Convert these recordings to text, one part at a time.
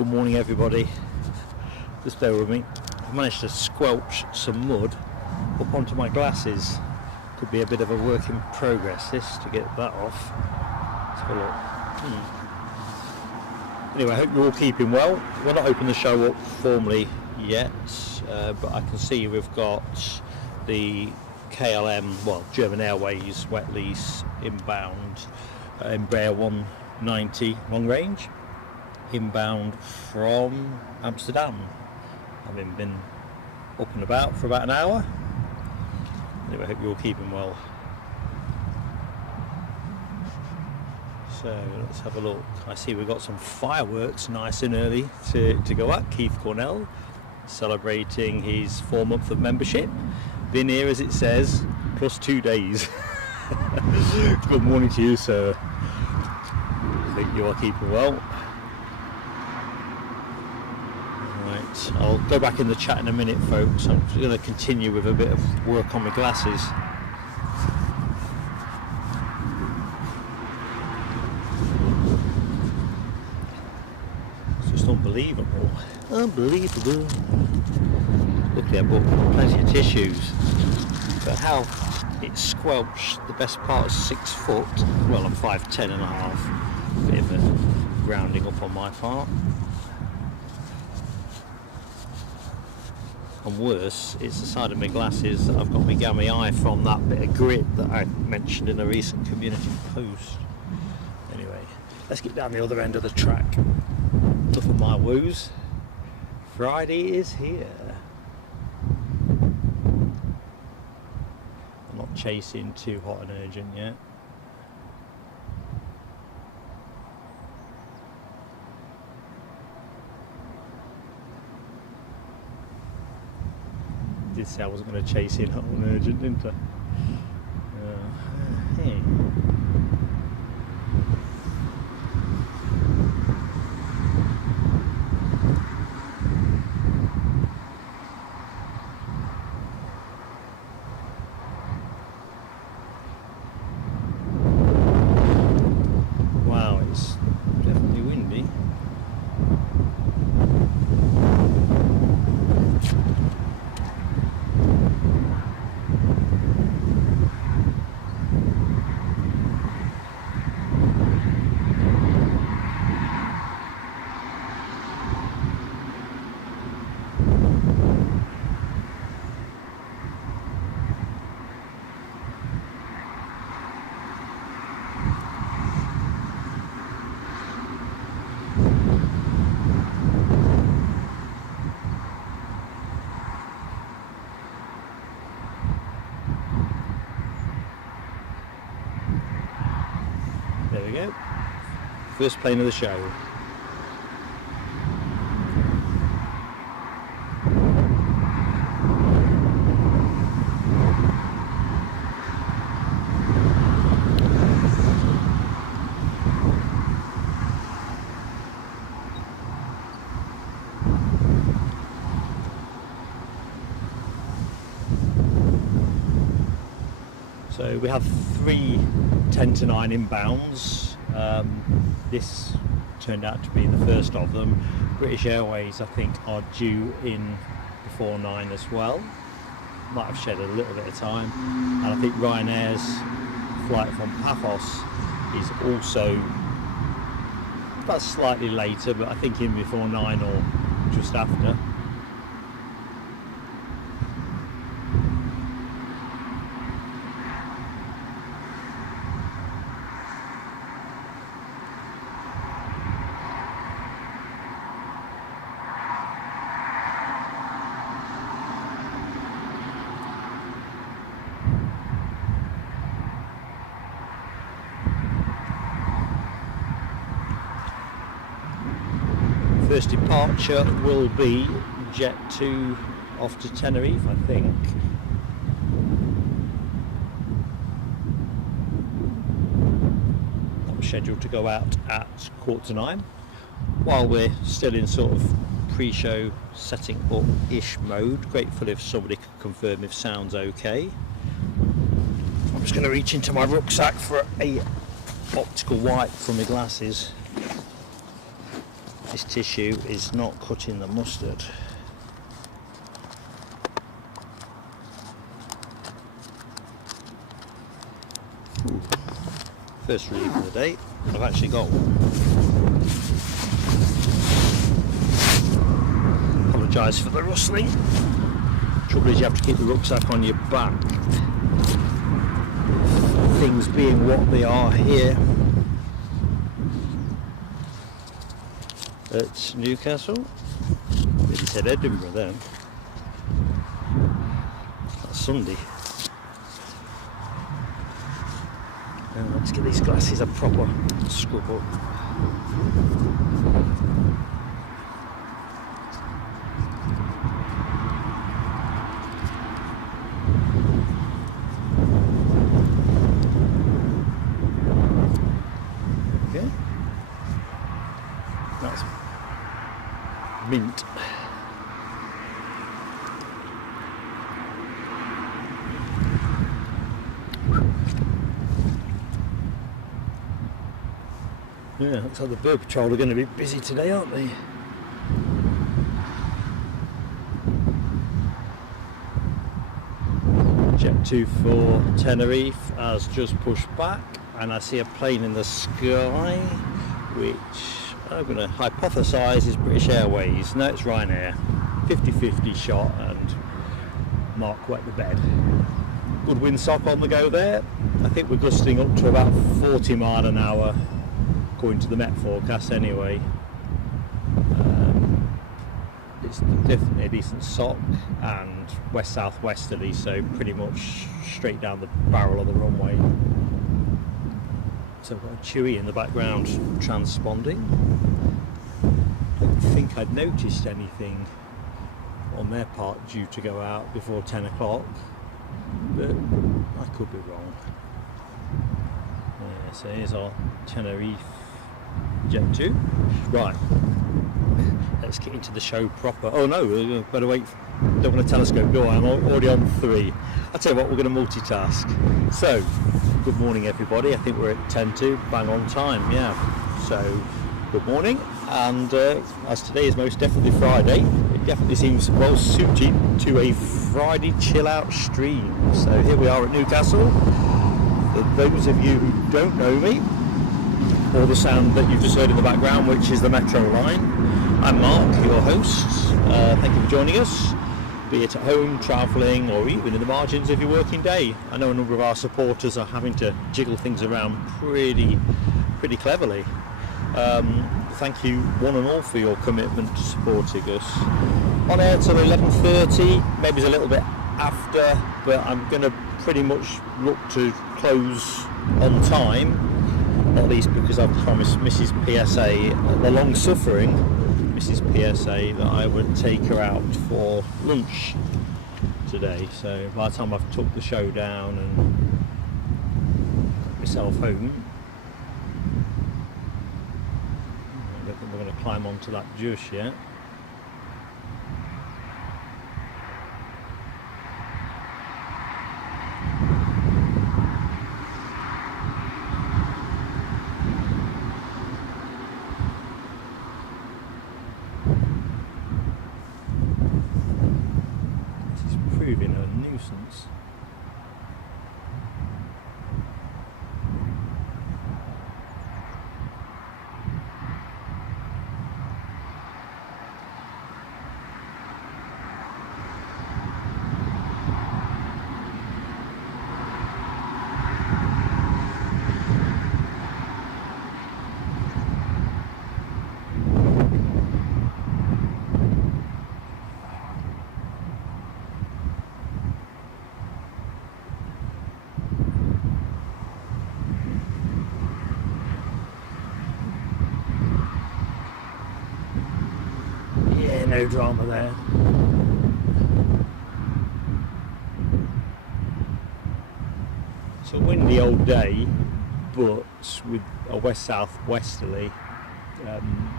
Good morning everybody, just bear with me. I've managed to squelch some mud up onto my glasses. Could be a bit of a work in progress this, to get that off. Let's have a look. Anyway, I hope you're all keeping well. We're not opening the show up formally yet, but I can see we've got the KLM, well, German Airways wet lease inbound, Embraer 190 long range, inbound from Amsterdam, having been up and about for about an hour. Anyway, I hope you're all keeping well. So let's have a look. I see we've got some fireworks nice and early to go at. Keith Cornell celebrating his 4 months of membership. Been here, as it says, plus 2 days. Good morning to you, sir. I think you are keeping well. Right, I'll go back in the chat in a minute, folks. I'm just going to continue with a bit of work on my glasses. It's just unbelievable. Unbelievable. Luckily I bought plenty of tissues. But how it squelched the best part of 6 foot. Well, I'm 5'10" and a half. Bit of a rounding up on my part. And worse, it's the side of my glasses that I've got my gammy eye from that bit of grit that I mentioned in a recent community post. Anyway, let's get down the other end of the track. Enough of my woos. Friday is here. I'm not chasing too hot and urgent yet. I did say I wasn't going to chase in hot and urgent, didn't I? Hey. Wow, it's definitely windy. There we go. First plane of the show. So we have 3 10 to 9 inbounds. This turned out to be the first of them. British Airways, I think, are due in before 9 as well. Might have shed a little bit of time. And I think Ryanair's flight from Paphos is also about slightly later, but I think in before 9 or just after. First departure will be Jet 2 off to Tenerife, I think. That was scheduled to go out at 8:45. While we're still in sort of pre-show setting up-ish mode, grateful if somebody could confirm if sound's okay. I'm just going to reach into my rucksack for a optical wipe for my glasses. This tissue is not cutting the mustard. Ooh. First relief of the day, I've actually got one. Apologise for the rustling. Trouble is you have to keep the rucksack on your back. Things being what they are here at Newcastle. Maybe said Edinburgh then. That's Sunday. And let's get these glasses a proper scrub up. Okay. That's mint. Yeah, looks like the Bird Patrol are going to be busy today, aren't they? Jet 2 for Tenerife has just pushed back, and I see a plane in the sky, which I'm going to hypothesise is British Airways. No, it's Ryanair. 50-50 shot, and Mark wet the bed. Good windsock on the go there. I think we're gusting up to about 40 mile an hour. According to the Met forecast anyway. It's definitely a decent sock and west-southwesterly, so pretty much straight down the barrel of the runway. So I've got a Chewy in the background transponding. I don't think I'd noticed anything on their part due to go out before 10 o'clock, but I could be wrong. Yeah, so here's our Tenerife Jet 2. Right, let's get into the show proper. Oh no, better wait. Don't want to telescope, do I? I'm already on 3. I'll tell you what, we're going to multitask. So, good morning everybody. I think we're at 10 to, bang on time, yeah. So, good morning. And as today is most definitely Friday, it definitely seems well suited to a Friday chill out stream. So here we are at Newcastle. For those of you who don't know me, or the sound that you've just heard in the background, which is the metro line. I'm Mark, your host. Thank you for joining us, be it at home, travelling, or even in the margins of your working day. I know a number of our supporters are having to jiggle things around pretty cleverly. Thank you one and all for your commitment to supporting us. On air till 11:30, maybe it's a little bit after, but I'm going to pretty much look to close on time. Not least because I've promised Mrs. PSA, the long-suffering Mrs. PSA, that I would take her out for lunch today. So by the time I've took the show down and got myself home, I don't think we're going to climb onto that just yet. Proving a nuisance. No drama there. It's a windy old day, but with a west-south-westerly,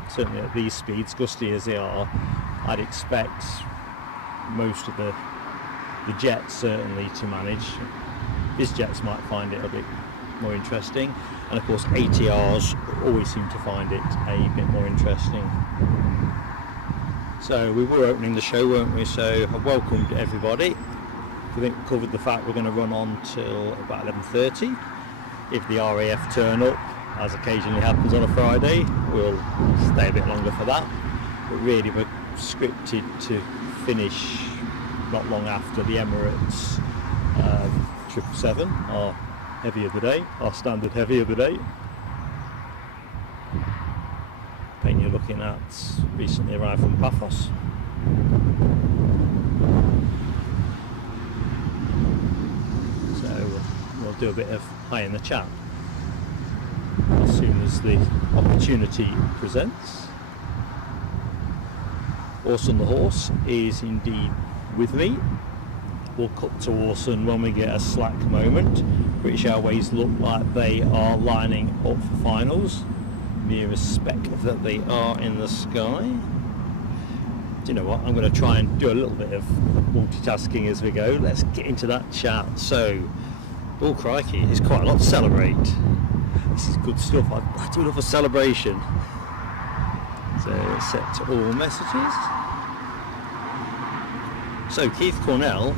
certainly at these speeds, gusty as they are, I'd expect most of the jets certainly to manage. Biz jets might find it a bit more interesting, and of course ATRs always seem to find it a bit more interesting. So we were opening the show, weren't we? So I welcomed everybody. I think we covered the fact we're going to run on till about 11:30. If the RAF turn up, as occasionally happens on a Friday, we'll stay a bit longer for that. But really we're scripted to finish not long after the Emirates 777, our heavy of the day, our standard heavy of the day. Plane you're looking at recently arrived from Paphos. So we'll do a bit of hi in the chat as soon as the opportunity presents. Orson the horse is indeed with me. We'll cut to Orson when we get a slack moment. British Airways look like they are lining up for finals. Mere speck that they are in the sky. Do you know what? I'm going to try and do a little bit of multitasking as we go. Let's get into that chat. So, oh crikey, it's quite a lot to celebrate. This is good stuff. I do love a celebration. So let's set to all messages. So Keith Cornell,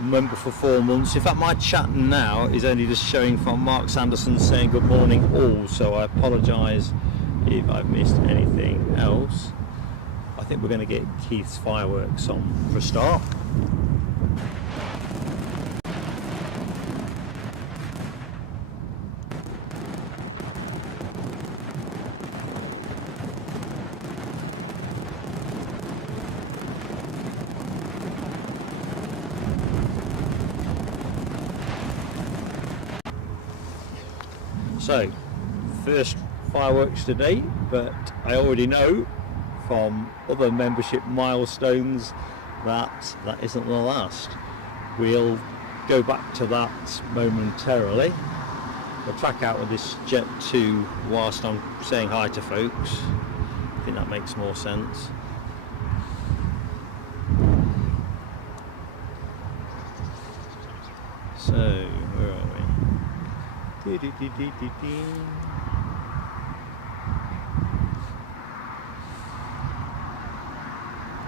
member for 4 months. In fact, my chat now is only just showing from Mark Sanderson saying good morning all, so I apologise if I've missed anything else. I think we're going to get Keith's fireworks on for a start. So, first fireworks today, but I already know from other membership milestones that that isn't the last. We'll go back to that momentarily. We'll track out with this Jet 2 whilst I'm saying hi to folks. I think that makes more sense. So, where are we?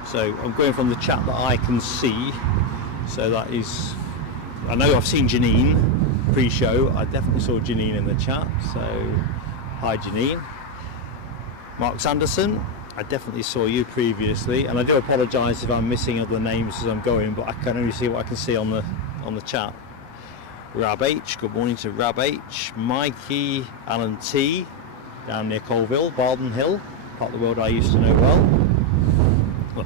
So I'm going from the chat that I can see. So that is, I know I've seen Janine pre-show. I definitely saw Janine in the chat. So hi Janine. Mark Sanderson, I definitely saw you previously, and I do apologise if I'm missing other names as I'm going, but I can only see what I can see on the chat. Rab H, good morning to Rab H. Mikey, Alan T, down near Colville, Barden Hill, part of the world I used to know well,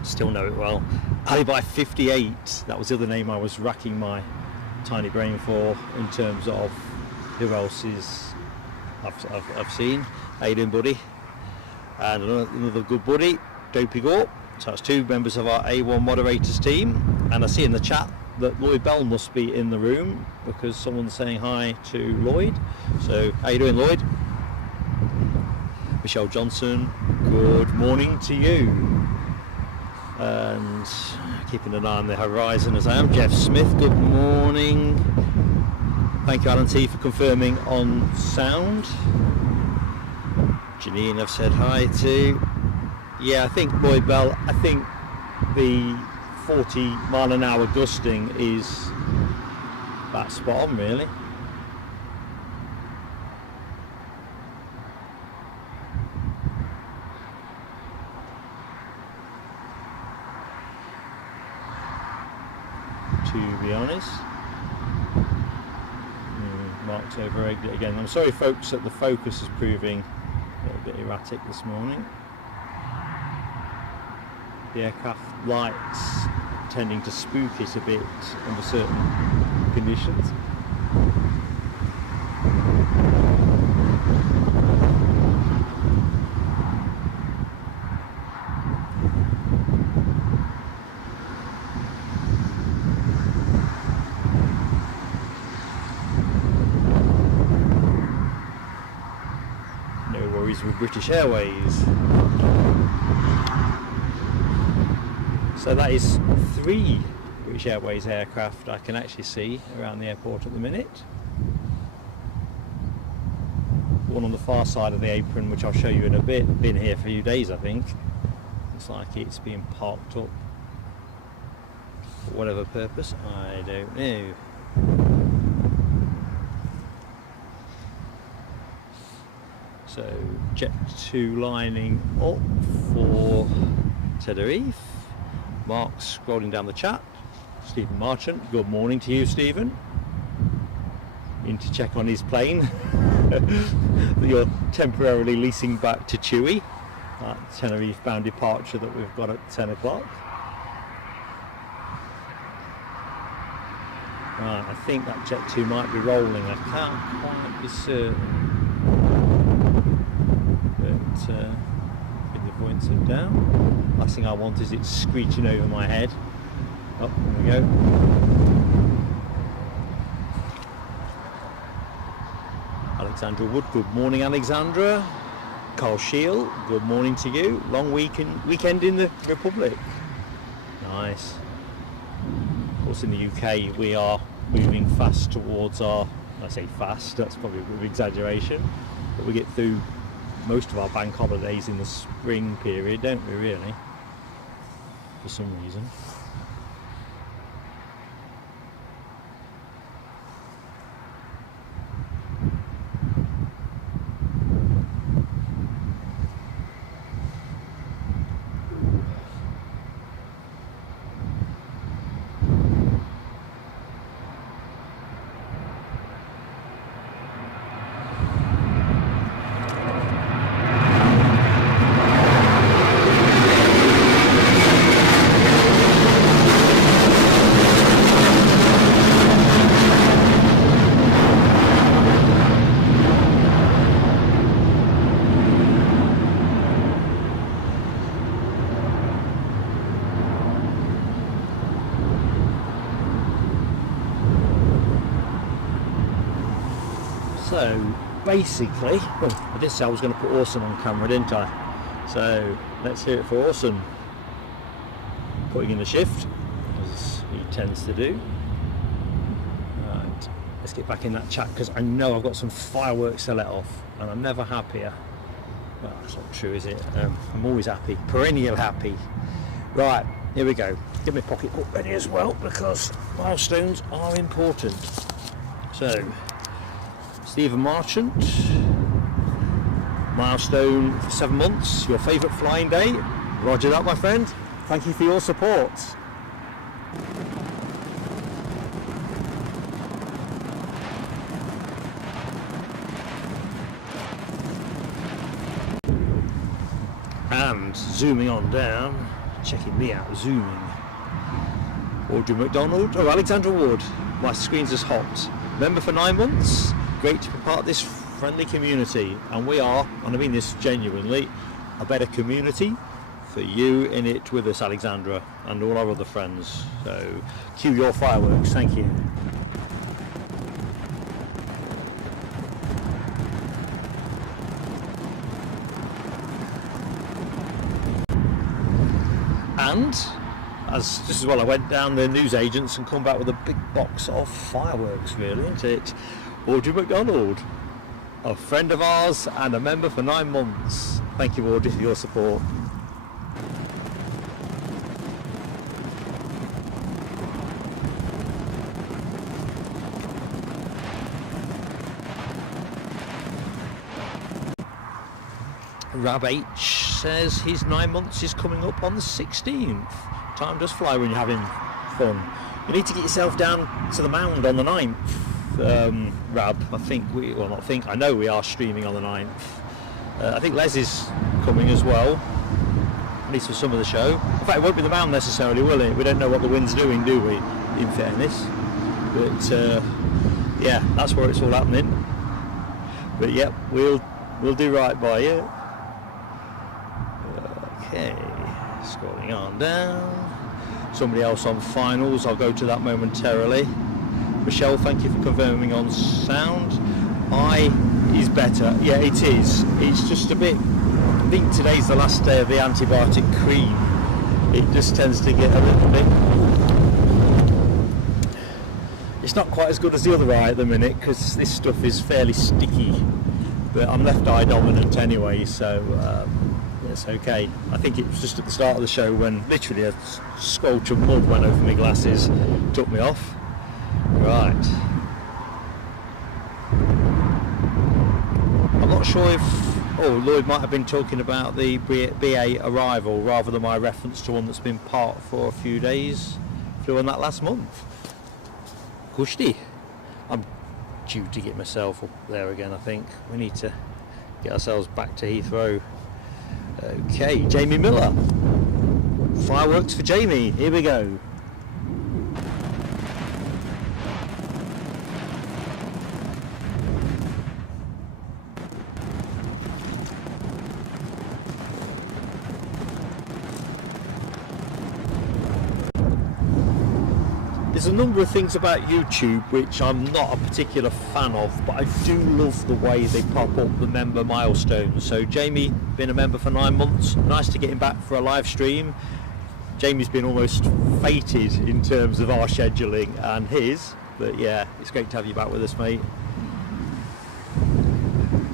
still know it well. Alibi 58, that was the other name I was racking my tiny brain for in terms of who else is I've seen. How you doing, buddy? And another good buddy, Dopey Gore. So that's 2 members of our A1 moderators team, and I see in the chat that Lloyd Bell must be in the room because someone's saying hi to Lloyd. So how you doing, Lloyd? Michelle Johnson, good morning to you. And keeping an eye on the horizon as I am. Jeff Smith, good morning. Thank you, Alan T, for confirming on sound. Janine, I've said hi to. Yeah, I think Lloyd Bell, I think the 40 mile an hour gusting is that spot on, really. To be honest, Mark's over-egged it again. I'm sorry folks that the focus is proving a little bit erratic this morning. The aircraft lights tending to spook it a bit under certain conditions. No worries with British Airways. So that is 3 British Airways aircraft I can actually see around the airport at the minute. one on the far side of the apron, which I'll show you in a bit. Been here for a few days, I think. Looks like it's being parked up for whatever purpose, I don't know. So Jet 2 lining up for Tenerife. Mark's scrolling down the chat. Stephen Marchant, good morning to you, Stephen. In to check on his plane that you're temporarily leasing back to Chewy. That Tenerife bound departure that we've got at 10 o'clock. Right, I think that Jet 2 might be rolling. I can't quite be certain. But with the buoyancy down. Last thing I want is it screeching over my head. Oh, there we go. Alexandra Wood, good morning, Alexandra. Carl Shield, good morning to you. Long weekend in the Republic. Nice. Of course, in the UK, we are moving fast towards our, I say fast, that's probably a bit of exaggeration, but we get through most of our bank holidays in the spring period, don't we, really? For some reason. So basically, I did say I was going to put Orson on camera, didn't I? So let's hear it for Orson. Putting in the shift, as he tends to do. Right, let's get back in that chat because I know I've got some fireworks to let off and I'm never happier. Well, that's not true, is it? I'm always happy, perennial happy. Right, here we go. Get my pocketbook ready as well because milestones are important. So, Stephen Marchant, milestone for 7 months, your favourite flying day. Roger that, my friend. Thank you for your support. And zooming on down, checking me out, zooming. Audrey McDonald, oh, Alexandra Wood, my screen's just hopped. Member for 9 months. Great to be part of this friendly community, and we are, and I mean this genuinely, a better community for you in it with us, Alexandra, and all our other friends. So cue your fireworks. Thank you. And as just as well, I went down the newsagents and come back with a big box of fireworks, really, isn't it? Audrey McDonald, a friend of ours and a member for 9 months. Thank you, Audrey, for your support. Rab H says his 9 months is coming up on the 16th. Time does fly when you're having fun. You need to get yourself down to the mound on the 9th. Rab, I know we are streaming on the 9th. I think Les is coming as well, at least for some of the show. In fact, it won't be the mound necessarily, will it? We don't know what the wind's doing, do we, in fairness? But yeah, that's where it's all happening. But yeah, we'll do right by you. Okay, scrolling on down. Somebody else on finals, I'll go to that momentarily. Michelle, thank you for confirming on sound. Is better. Yeah, it is. It's just a bit, I think today's the last day of the antibiotic cream. It just tends to get a little bit, it's not quite as good as the other eye at the minute because this stuff is fairly sticky. but I'm left eye dominant anyway, so it's okay. I think it was just at the start of the show when literally a squelch of mud went over my glasses, took me off. Right. I'm not sure if Lloyd might have been talking about the BA arrival rather than my reference to one that's been parked for a few days. Flew on that last month. Kushti. I'm due to get myself up there again, I think. We need to get ourselves back to Heathrow. Okay, Jamie Miller. Fireworks for Jamie. Here we go. There's a number of things about YouTube which I'm not a particular fan of, but I do love the way they pop up the member milestones. So Jamie, been a member for 9 months, nice to get him back for a live stream. Jamie's been almost fated in terms of our scheduling and his, but yeah, it's great to have you back with us, mate.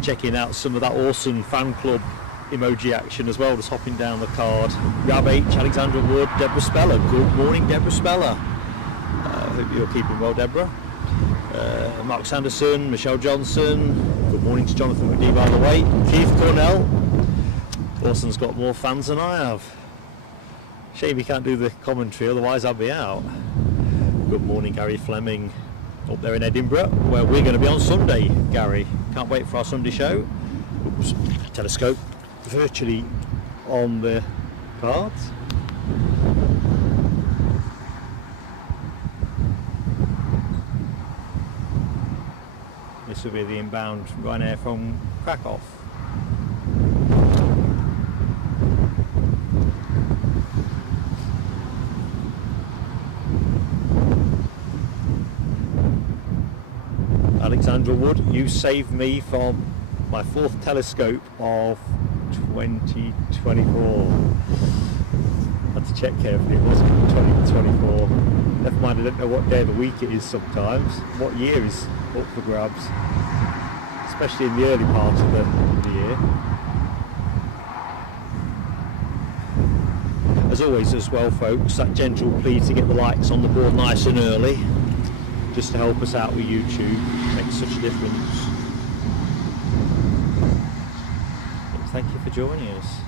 Checking out some of that awesome fan club emoji action as well, just hopping down the card. Rab H, Alexandra Wood, Deborah Speller. Good morning, Deborah Speller. Hope you're keeping well, Deborah. Mark Sanderson, Michelle Johnson. Good morning to Jonathan McD, by the way. Keith Cornell. Dawson's got more fans than I have. Shame he can't do the commentary, otherwise I'd be out. Good morning, Gary Fleming. Up there in Edinburgh, where we're going to be on Sunday, Gary. Can't wait for our Sunday show. Oops, telescope virtually on the cards. This will be the inbound Ryanair from Krakow. Alexandra Wood, you saved me from my 4th telescope of 2024. Had to check carefully, it wasn't 2024. Never mind, I don't know what day of the week it is sometimes. What year is up for grabs, especially in the early part of the year. As always as well, folks, that gentle plea to get the likes on the board nice and early, just to help us out with YouTube, makes such a difference. But thank you for joining us.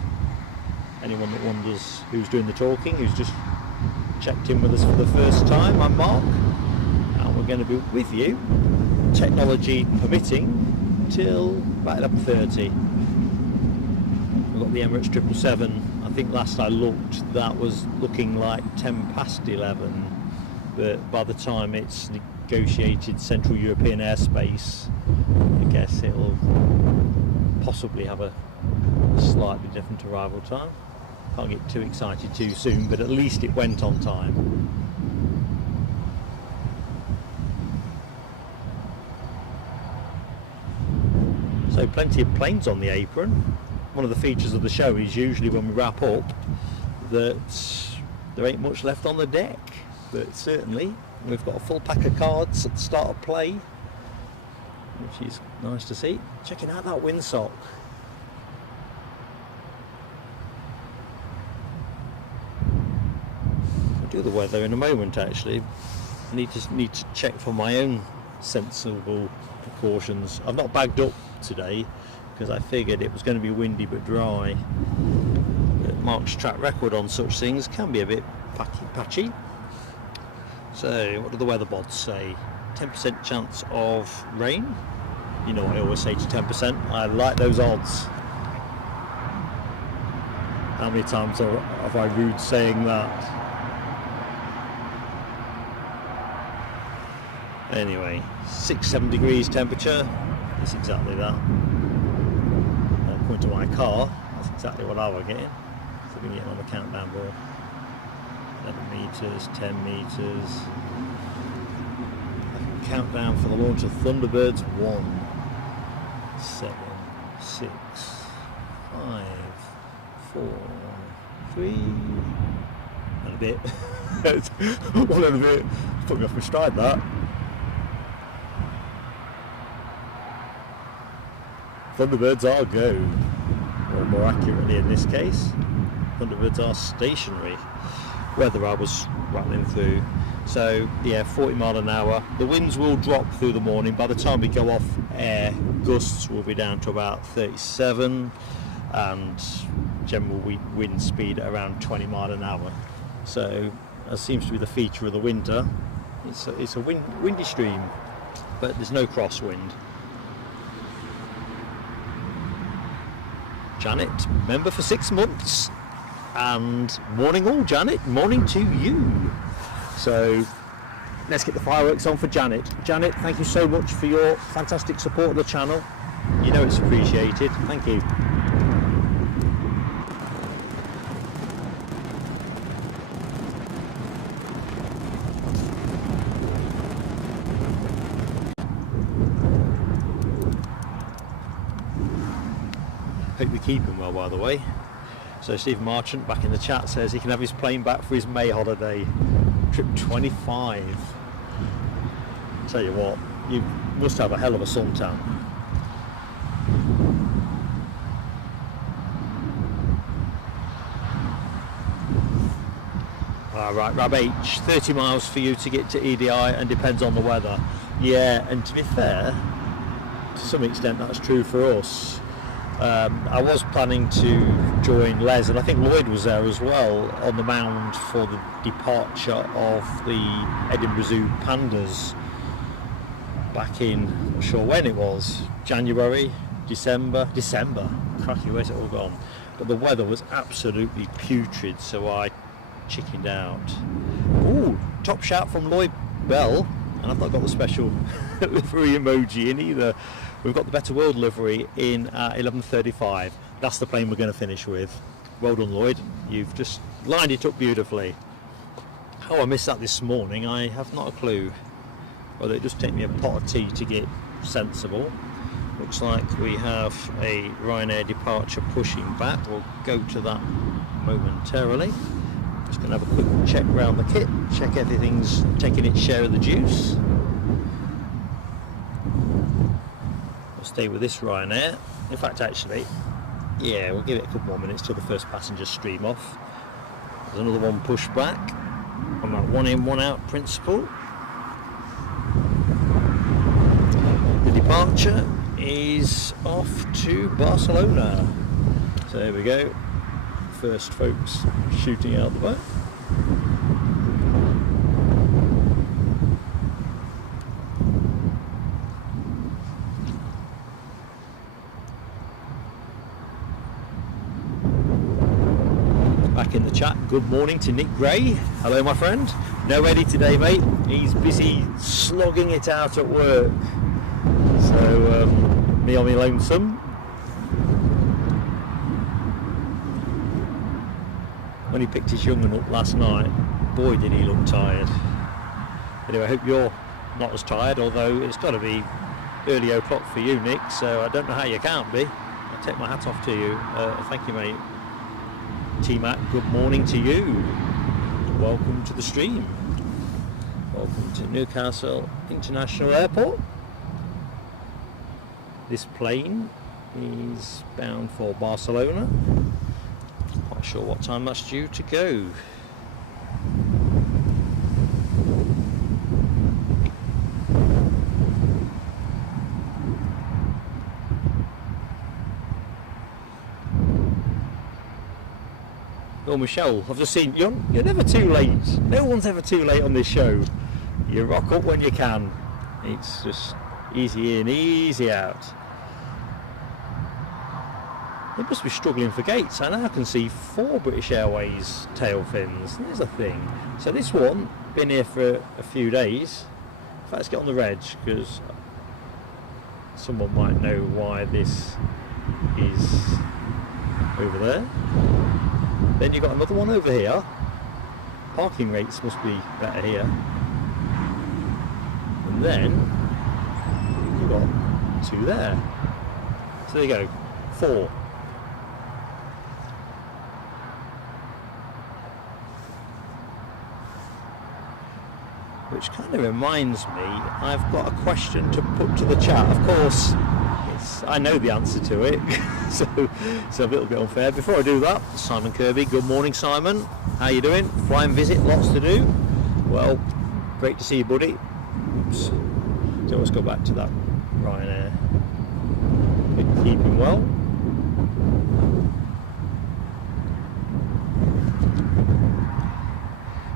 Anyone that wonders who's doing the talking, who's just checked in with us for the first time, I'm Mark, and we're going to be with you, technology permitting, till about 11:30. We've got the Emirates 777. I think last I looked, that was looking like 10 past 11, but by the time it's negotiated Central European airspace, I guess it'll possibly have a slightly different arrival time. Can't get too excited too soon, but at least it went on time. So plenty of planes on the apron. One of the features of the show is usually when we wrap up that there ain't much left on the deck, but certainly we've got a full pack of cards at the start of play, which is nice to see. Checking out that windsock. I'll do the weather in a moment actually. I need to check for my own sensible precautions. I've not bagged up today because I figured it was going to be windy but dry. But Mark's track record on such things can be a bit patchy. So what do the weather bods say? 10% chance of rain. You know what I always say to 10%, I like those odds. How many times have I rude saying that? Anyway, 6-7 degrees temperature. That's exactly that. I'll point to my car. That's exactly what I was getting. So we're getting on the countdown board. 11 meters, 10 meters. I can count down for the launch of Thunderbirds. 1, 7, 6, 5, 4, 3, and a bit. One and a bit. Put me off my stride, that. Thunderbirds are go, or more accurately in this case, Thunderbirds are stationary. Weather I was rattling through. So yeah, 40 mile an hour. The winds will drop through the morning. By the time we go off air, gusts will be down to about 37 and general wind speed at around 20 mile an hour. So that seems to be the feature of the winter. It's a windy stream, but there's no crosswind. Janet, member for 6 months. And morning all, Janet. Morning to you. So let's get the fireworks on for Janet. Janet, thank you so much for your fantastic support of the channel. You know it's appreciated. Thank you. Hope you're keeping well, by the way. So Steve Marchant back in the chat says he can have his plane back for his May holiday. Trip 25. Tell you what, you must have a hell of a suntan. Alright, Rab H, 30 miles for you to get to EDI and depends on the weather. Yeah, and to be fair, to some extent that's true for us. I was planning to join Les, and I think Lloyd was there as well, on the mound for the departure of the Edinburgh Zoo Pandas back in, I'm not sure when it was, January, December, cracky, where's it all gone? But the weather was absolutely putrid, so I chickened out. Ooh, top shout from Lloyd Bell, and I've not got the special livery emoji in either. We've got the Better World livery in 11:35. That's the plane we're going to finish with. Well done, Lloyd. You've just lined it up beautifully. How I missed that this morning, I have not a clue. Whether it just take me a pot of tea to get sensible. Looks like we have a Ryanair departure pushing back. We'll go to that momentarily. Just going to have a quick check around the kit, check everything's taking its share of the juice. We'll stay with this Ryanair. In fact, actually, yeah, we'll give it a couple more minutes till the first passengers stream off. There's another one pushed back on that one in, one out principle. The departure is off to Barcelona. So there we go. First folks shooting out the boat. Back in the chat, good morning to Nick Gray. Hello my friend. No Eddie today, mate. He's busy slogging it out at work. So me on my lonesome. When he picked his young one up last night, boy did he look tired. Anyway, I hope you're not as tired, although it's got to be early o'clock for you, Nick, so I don't know how you can't be. I take my hat off to you. Thank you, mate. T-Mac, good morning to you. Welcome to the stream. Welcome to Newcastle International Airport. This plane is bound for Barcelona. Not sure what time that's due to go. Oh, Michelle, I've just seen you're never too late. No one's ever too late on this show. You rock up when you can. It's just easy in, easy out. They must be struggling for gates. I now can see 4 British Airways tail fins. There's a thing. So this one, been here for a few days. In fact, let's get on the reg, because someone might know why this is over there. Then you've got another one over here. Parking rates must be better here. And then you've got 2 there. So there you go, 4. Which kind of reminds me, I've got a question to put to the chat. Of course, I know the answer to it, so it's a little bit unfair. Before I do that, Simon Kirby. Good morning, Simon. How you doing? Flying visit, lots to do. Well, great to see you, buddy. Oops. So let's go back to that Ryanair. Keeping well.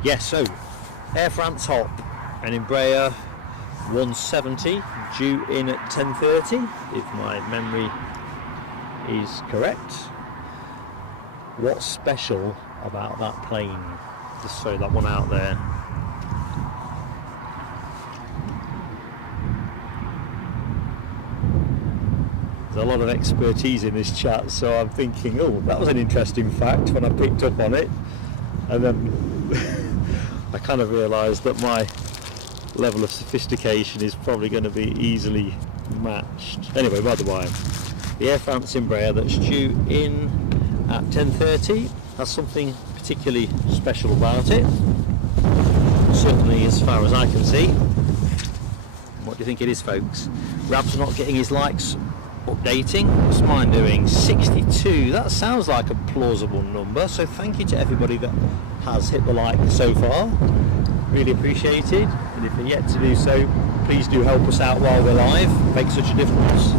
Yes, so Air France Hop, an Embraer 170 due in at 10:30, if my memory is correct. What's special about that plane? Just throw that one out there. There's a lot of expertise in this chat, so I'm thinking, oh, that was an interesting fact when I picked up on it, and then I kind of realised that my level of sophistication is probably going to be easily matched. Anyway, by the way, the Air France Embraer that's due in at 10:30 has something particularly special about it, certainly as far as I can see. What do you think it is, folks? Rab's not getting his likes updating. What's mine doing? 62. That sounds like a plausible number, so thank you to everybody that has hit the like so far. Really appreciated, and if you're yet to do so, please do help us out while we're live. It makes such a difference.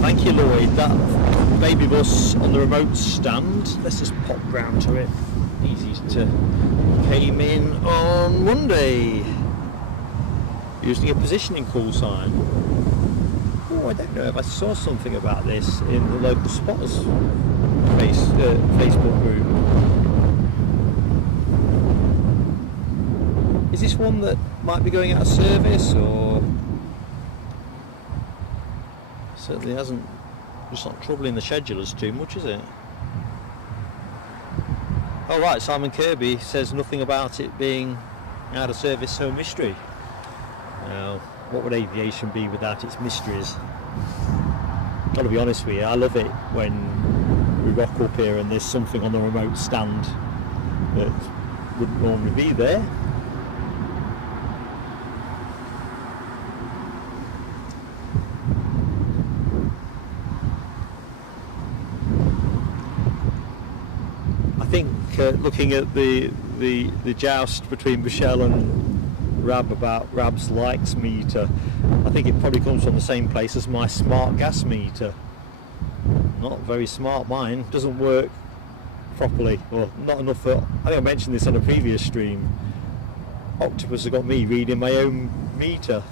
Thank you, Lloyd. That baby bus on the remote stand, let's just pop round to it. Easy to came in on Monday using a positioning call sign. Oh, I don't know if I saw something about this in the local spotters Facebook group. Is this one that might be going out of service, or certainly hasn't? It's not troubling the schedulers too much, is it? Oh right, Simon Kirby says nothing about it being out of service, so mystery. Now, what would aviation be without its mysteries? Gotta be honest with you, I love it when we rock up here and there's something on the remote stand that wouldn't normally be there. I think looking at the joust between Michelle and Rab about Rab's likes meter, I think it probably comes from the same place as my smart gas meter. Not very smart, mine doesn't work properly, or not enough for, I think I mentioned this on a previous stream. Octopus have got me reading my own meter.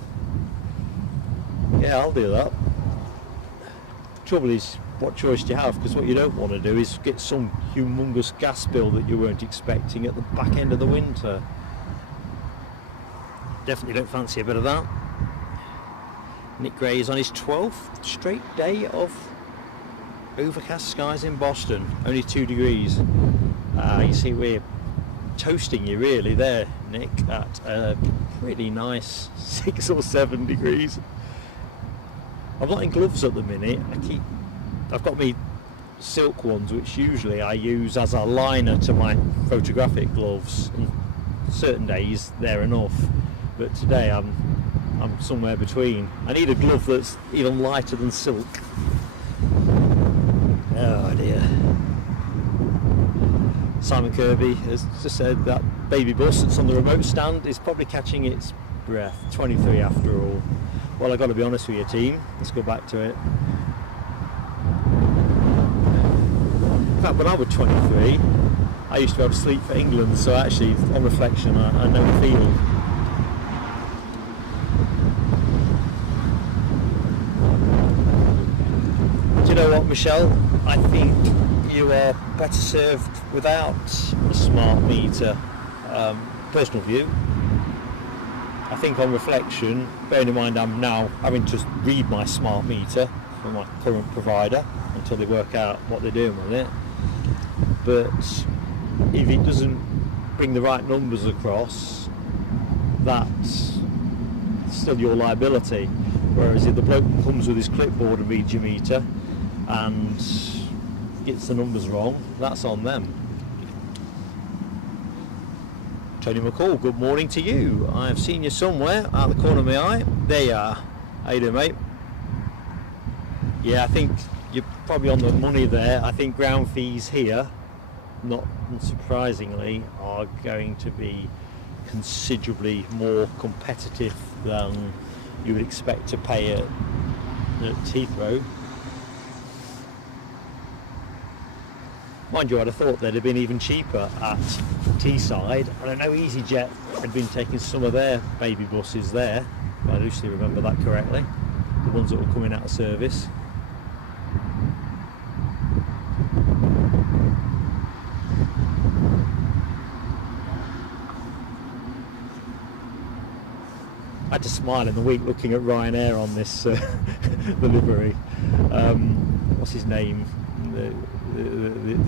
Yeah, I'll do that. Trouble is, what choice do you have? Because what you don't want to do is get some humongous gas bill that you weren't expecting at the back end of the winter. Definitely don't fancy a bit of that. Nick Gray is on his 12th straight day of overcast skies in Boston. Only 2 degrees. You see we're toasting you really there, Nick, at a pretty nice 6 or 7 degrees. I'm not in gloves at the minute. I've got me silk ones, which usually I use as a liner to my photographic gloves, and certain days they're enough, but today I'm somewhere between. I need a glove that's even lighter than silk. Oh dear. Simon Kirby has just said that baby bus that's on the remote stand is probably catching its breath. 23 after all. Well, I've got to be honest with you, team. Let's go back to it. In fact, when I was 23, I used to be able to sleep for England, so actually, on reflection, I know the feeling. Do you know what, Michelle? I think you are better served without a smart meter. Personal view. I think on reflection, bearing in mind I'm now having to read my smart meter from my current provider until they work out what they're doing with it. But if it doesn't bring the right numbers across, that's still your liability. Whereas if the bloke comes with his clipboard and reads your meter and gets the numbers wrong, that's on them. Tony McCall, good morning to you. I have seen you somewhere out of the corner of my eye. There you are. How you doing, mate? Yeah, I think you're probably on the money there. I think ground fees here, not unsurprisingly, are going to be considerably more competitive than you would expect to pay at Heathrow. Mind you, I'd have thought they'd have been even cheaper at Teesside, and I know EasyJet had been taking some of their baby buses there, if I loosely remember that correctly, the ones that were coming out of service. I had to smile in the week looking at Ryanair on this delivery. What's his name? The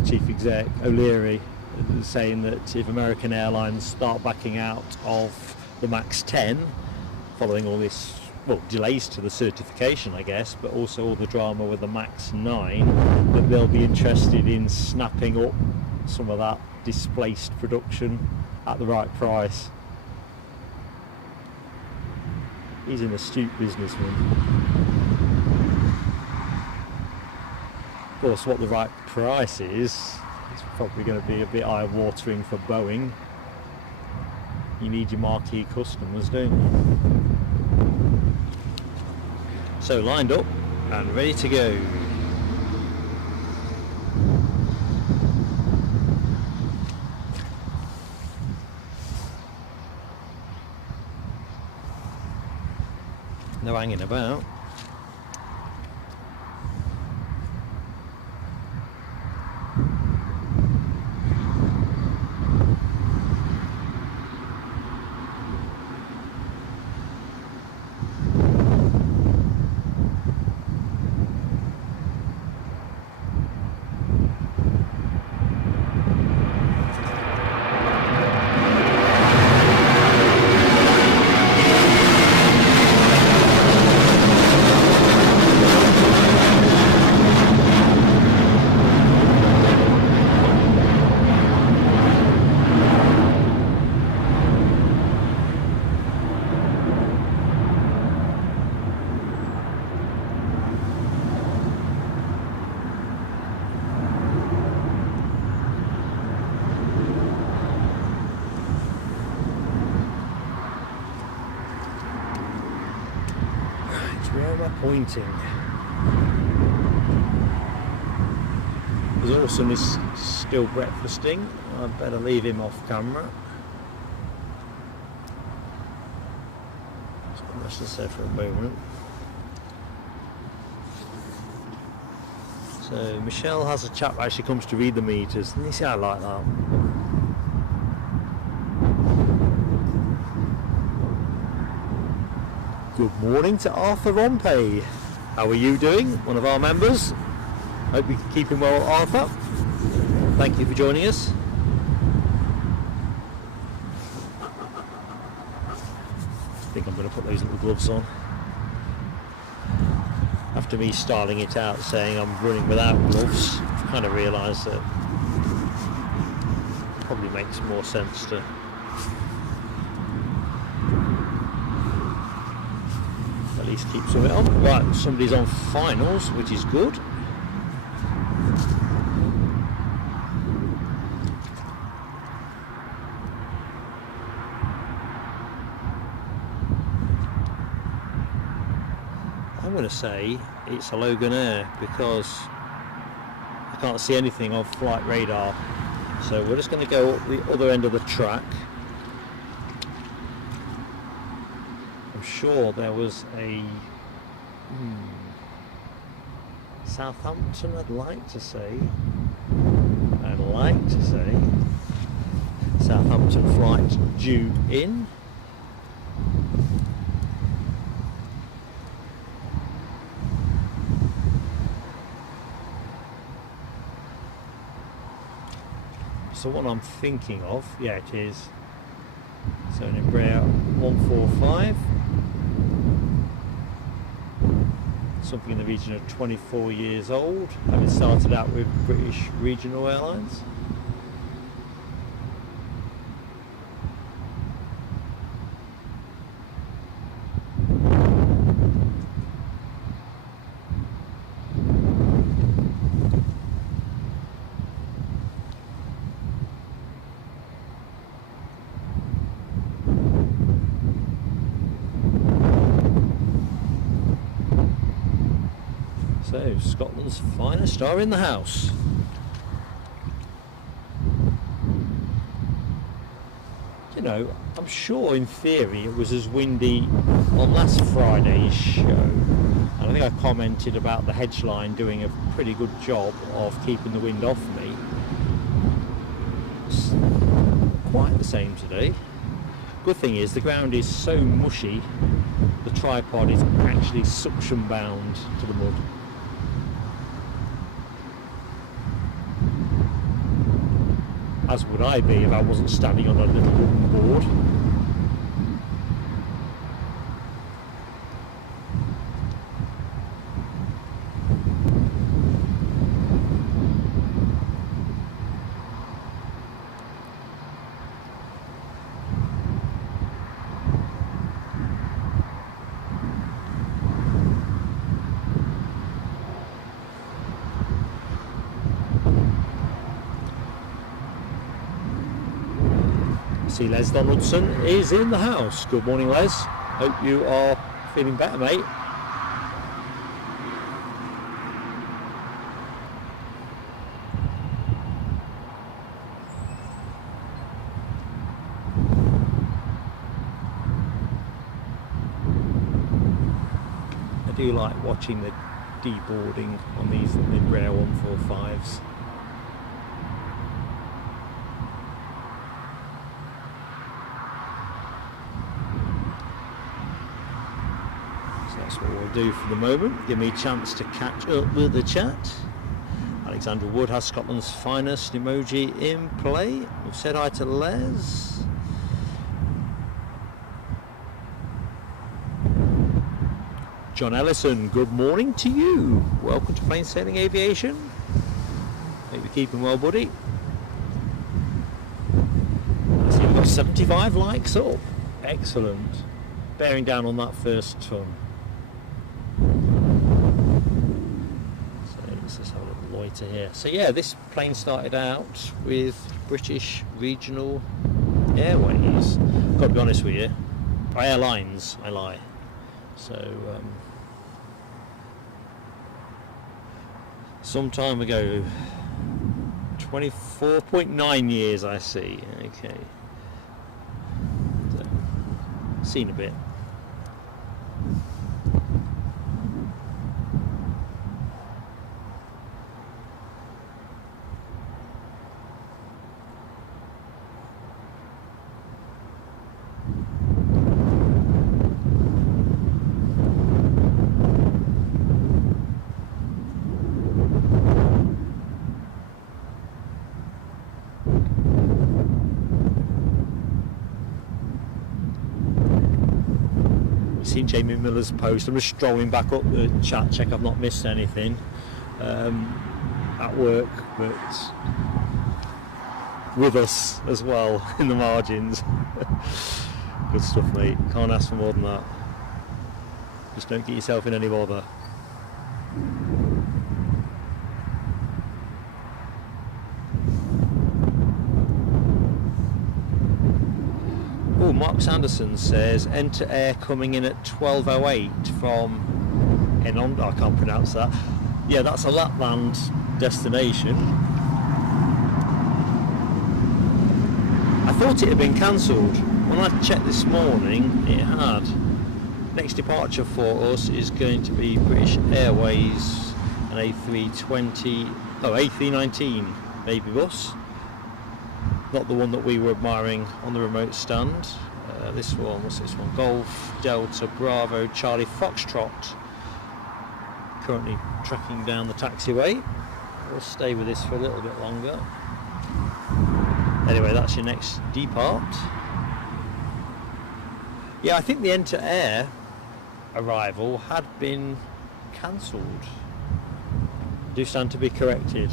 chief exec, O'Leary, saying that if American Airlines start backing out of the MAX 10, following all this, well, delays to the certification, I guess, but also all the drama with the MAX 9, that they'll be interested in snapping up some of that displaced production at the right price. He's an astute businessman. Of course, what the right price is probably going to be a bit eye-watering for Boeing. You need your marquee customers, don't you? So lined up and ready to go. No hanging about. Where am I pointing? Because Orson is still breakfasting. I'd better leave him off camera. Let's just say for a moment. So Michelle has a chap that actually comes to read the meters, and you see, I like that. Good morning to Arthur Rompey. How are you doing? One of our members. Hope you're keeping well, Arthur. Thank you for joining us. I think I'm going to put those little gloves on. After me styling it out, saying I'm running without gloves, I've kind of realised that it probably makes more sense to at least keep some of it on. Right, somebody's on finals, which is good. I'm going to say it's a Loganair because I can't see anything on flight radar. So we're just going to go up the other end of the track. I'm sure there was a Southampton, I'd like to say Southampton flight due in. So what I'm thinking of, yeah, it is. So an Embraer 145, something in the region of 24 years old, having started out with British Regional Airlines. So Scotland's finest are in the house. You know, I'm sure in theory it was as windy on last Friday's show, and I think I commented about the hedgeline doing a pretty good job of keeping the wind off me. It's quite the same today. Good thing is the ground is so mushy, the tripod is actually suction bound to the mud. As would I be if I wasn't standing on a little wooden board. See, Les Donaldson is in the house. Good morning, Les. Hope you are feeling better, mate. I do like watching the deboarding on these mid-rare 145s. That's what we'll do for the moment. Give me a chance to catch up with the chat. Alexandra Wood has Scotland's finest emoji in play. We've said hi to Les. John Ellison, good morning to you. Welcome to Plain Sailing Aviation. Hope you're keeping well, buddy. I see we've got 75 likes up. Excellent. Bearing down on that first ton. Let's just have a little loiter here. So yeah, this plane started out with British Regional Airways. Got to be honest with you, airlines, I lie. So some time ago, 24.9 years I see. Okay, so, seen a bit. Seen Jamie Miller's post. I'm just strolling back up the chat, check I've not missed anything at work, but with us as well in the margins. Good stuff, mate. Can't ask for more than that. Just don't get yourself in any bother. Oh, Mark Sanderson says enter air coming in at 12:08 from Enon. I can't pronounce that. Yeah, that's a Lapland destination. I thought it had been cancelled. When I checked this morning, it had. Next departure for us is going to be British Airways, an A319 baby bus. Not the one that we were admiring on the remote stand. This one, what's this one? Golf Delta Bravo Charlie Foxtrot. Currently trekking down the taxiway. We'll stay with this for a little bit longer. Anyway, that's your next depart. Yeah, I think the enter air arrival had been cancelled. Do stand to be corrected.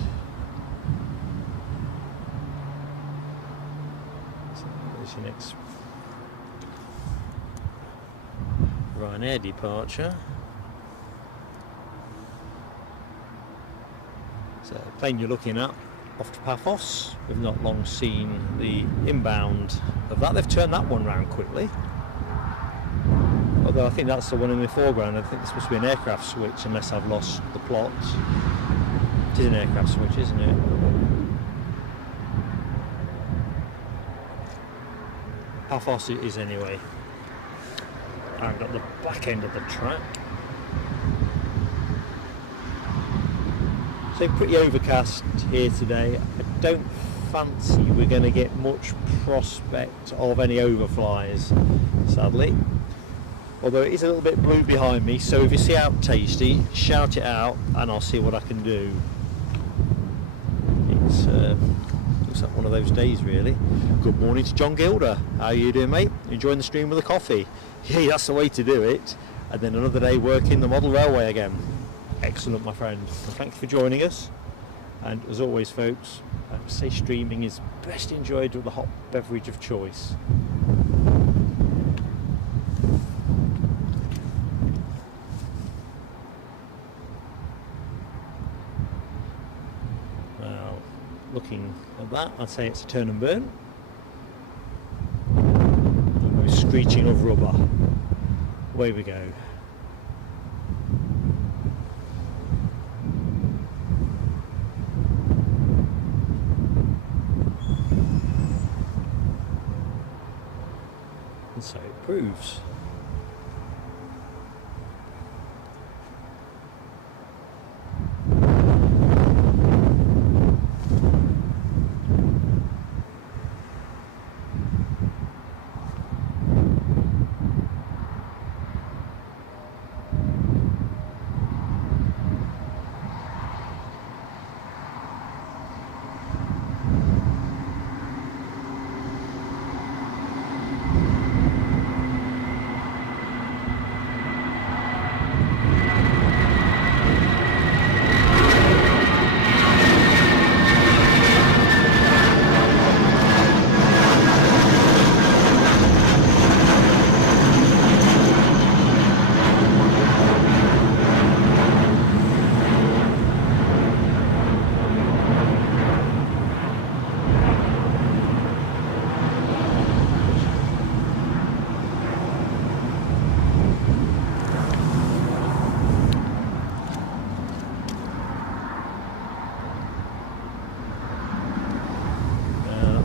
So there's your next Ryanair departure. So the plane you're looking at off to Paphos. We've not long seen the inbound of that. They've turned that one round quickly. Although I think that's the one in the foreground. I think it's supposed to be an aircraft switch, unless I've lost the plot. It is an aircraft switch, isn't it? How fast it is anyway. I've got the back end of the track. So pretty overcast here today. I don't fancy we're going to get much prospect of any overflies, sadly. Although it is a little bit blue behind me, so if you see out tasty, shout it out and I'll see what I can do. It's looks like one of those days really. Good morning to John Gilder. How are you doing, mate? Enjoying the stream with a coffee? Yeah, that's the way to do it. And then another day working the model railway again. Excellent, my friend. Well, thank you for joining us. And as always, folks, I would say streaming is best enjoyed with a hot beverage of choice. Well, looking at that, I'd say it's a turn and burn. No screeching of rubber. Away we go. And so it proves.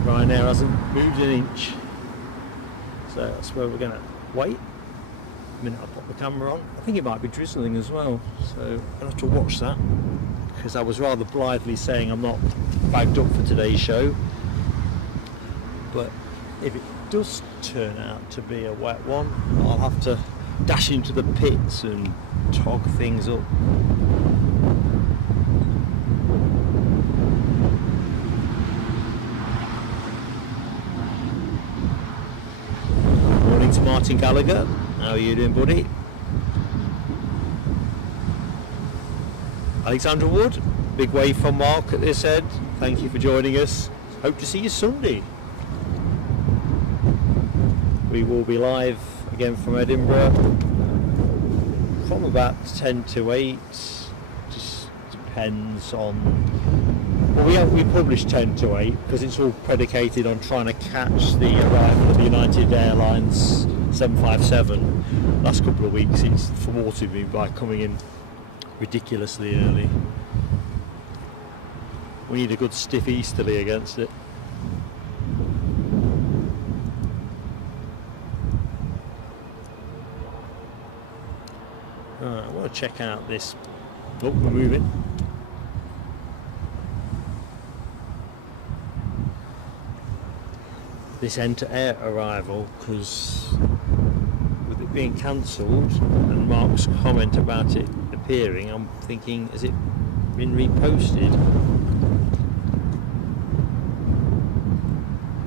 Ryanair hasn't moved an inch, so that's where we're going to wait. The minute I pop the camera on, I think it might be drizzling as well, so I'll have to watch that, because I was rather blithely saying I'm not bagged up for today's show, but if it does turn out to be a wet one, I'll have to dash into the pits and tog things up. To Martin Gallagher, how are you doing, buddy? Alexandra Wood, big wave from Mark at this end. Thank you for joining us. Hope to see you Sunday. We will be live again from Edinburgh from about 10 to 8. Just depends on. Well, we publish 10 to 8 because it's all predicated on trying to catch the arrival of the United Airlines 757. Last couple of weeks it's thwarted me by coming in ridiculously early. We need a good stiff easterly against it. Alright, I want to check out this. Oh, we're moving. This Enter-Air arrival, because with it being cancelled and Mark's comment about it appearing, I'm thinking, has it been reposted?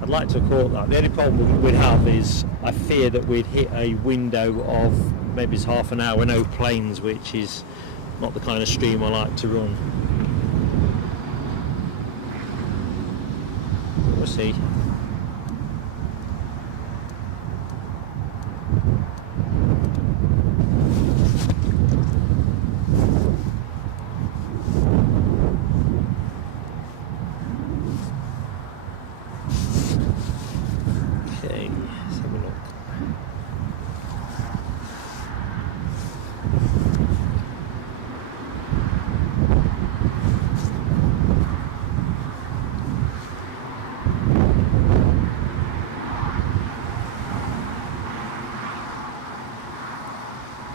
I'd like to have caught that. The only problem we'd have is I fear that we'd hit a window of maybe it's half an hour, no planes, which is not the kind of stream I like to run. We'll see.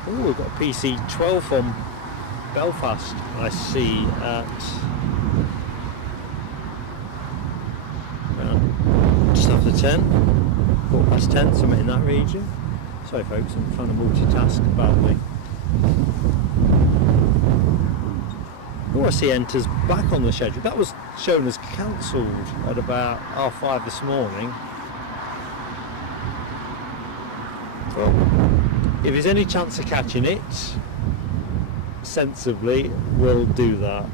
Oh, we've got a PC-12 from Belfast. I see at just after 10, 10, something in that region. Sorry folks, I'm trying to multitask badly. Oh, I see enters back on the schedule. That was shown as cancelled at about 5:30 this morning. Well, if there's any chance of catching it sensibly, we'll do that.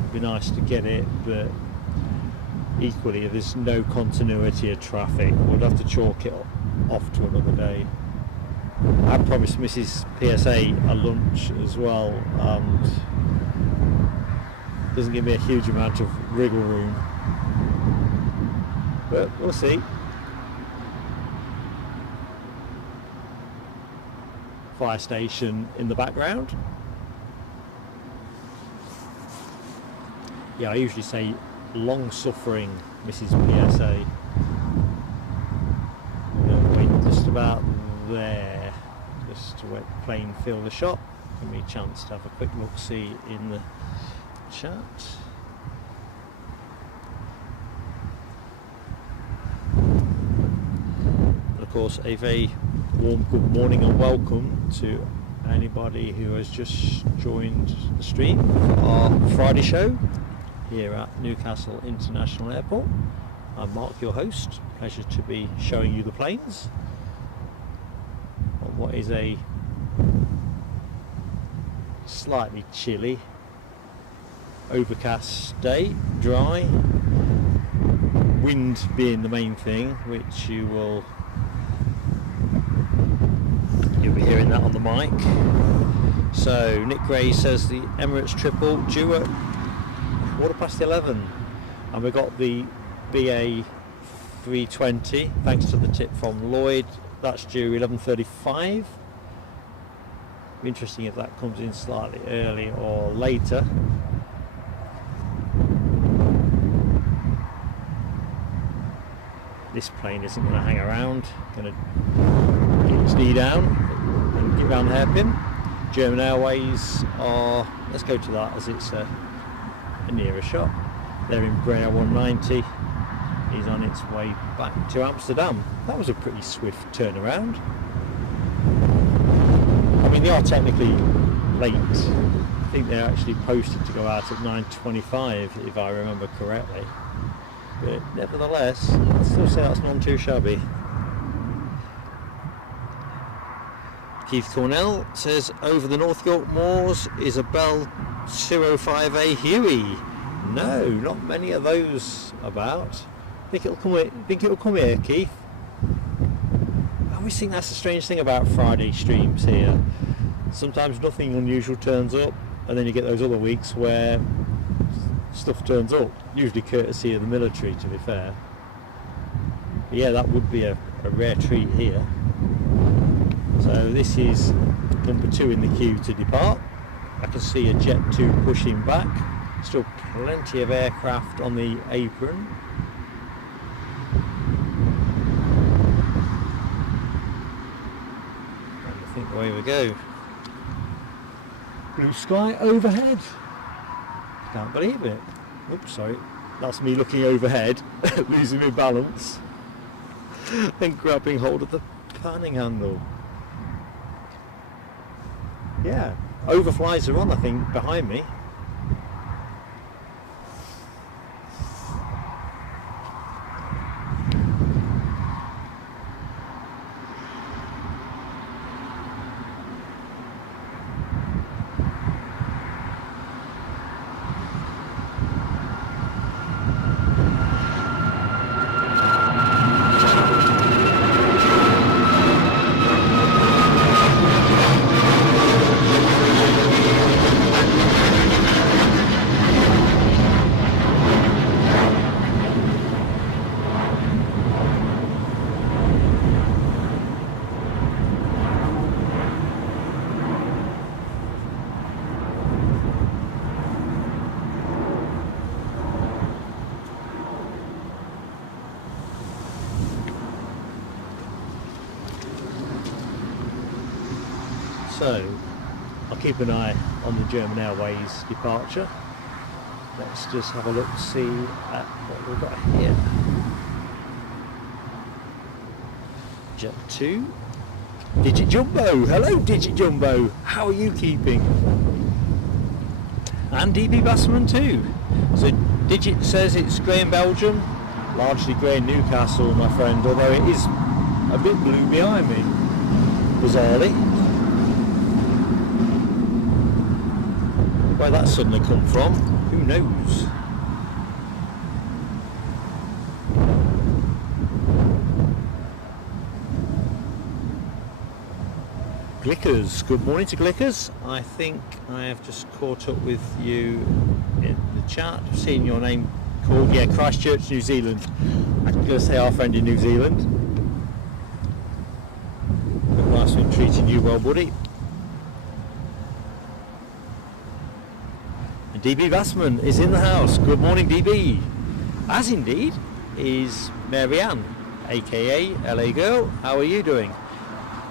It'd be nice to get it, but equally if there's no continuity of traffic, we'll have to chalk it off to another day. I promised Mrs. PSA a lunch as well, and doesn't give me a huge amount of wriggle room, but we'll see. Fire station in the background. Yeah, I usually say long-suffering Mrs. PSA. I'm going to wait just about there, just to let the plane fill the shot. Give me a chance to have a quick look-see in the chat. And of course, a very warm good morning and welcome to anybody who has just joined the stream for our Friday show here at Newcastle International Airport. I'm Mark, your host. Pleasure to be showing you the planes on what is a slightly chilly, overcast day, dry, wind being the main thing, which you'll be hearing that on the mic. So Nick Gray says the Emirates triple due at 11:15, and we got the BA 320 thanks to the tip from Lloyd. That's due 11:35. Interesting if that comes in slightly early or later. This plane isn't going to hang around, going to get its knee down and get round the hairpin. German Airways are, let's go to that as it's a nearer shot. They're in Embraer 190, is on its way back to Amsterdam. That was a pretty swift turnaround. I mean, they are technically late. I think they're actually posted to go out at 9:25 if I remember correctly. But nevertheless, I'd still say that's none too shabby. Keith Cornell says, over the North York Moors is a Bell 05A Huey. No, not many of those about. Think it'll come here, Keith? I always think that's the strange thing about Friday streams here. Sometimes nothing unusual turns up, and then you get those other weeks where stuff turns up, usually courtesy of the military, to be fair. But yeah, that would be a rare treat here. So this is number 2 in the queue to depart. I can see a Jet 2 pushing back. Still plenty of aircraft on the apron. And I think away we go. Blue sky overhead. Can't believe it. Oops, sorry. That's me looking overhead, losing my balance, and grabbing hold of the panning handle. Yeah, overflies are on, I think, behind me. So I'll keep an eye on the German Airways departure. Let's just have a look, see at what we've got here. Jet 2. Digit Jumbo. Hello Digit Jumbo. How are you keeping? And DB Bassman too. So Digit says it's grey in Belgium, largely grey in Newcastle, my friend, although it is a bit blue behind me, bizarrely. Where that suddenly come from, who knows? Glickers, good morning to Glickers. I think I have just caught up with you in the chat. I've seen your name called, yeah, Christchurch, New Zealand. I'm going to say our friend in New Zealand. Nice one, treating you well, buddy. And DB Bassman is in the house. Good morning, DB. As indeed is Marianne, aka LA Girl. How are you doing?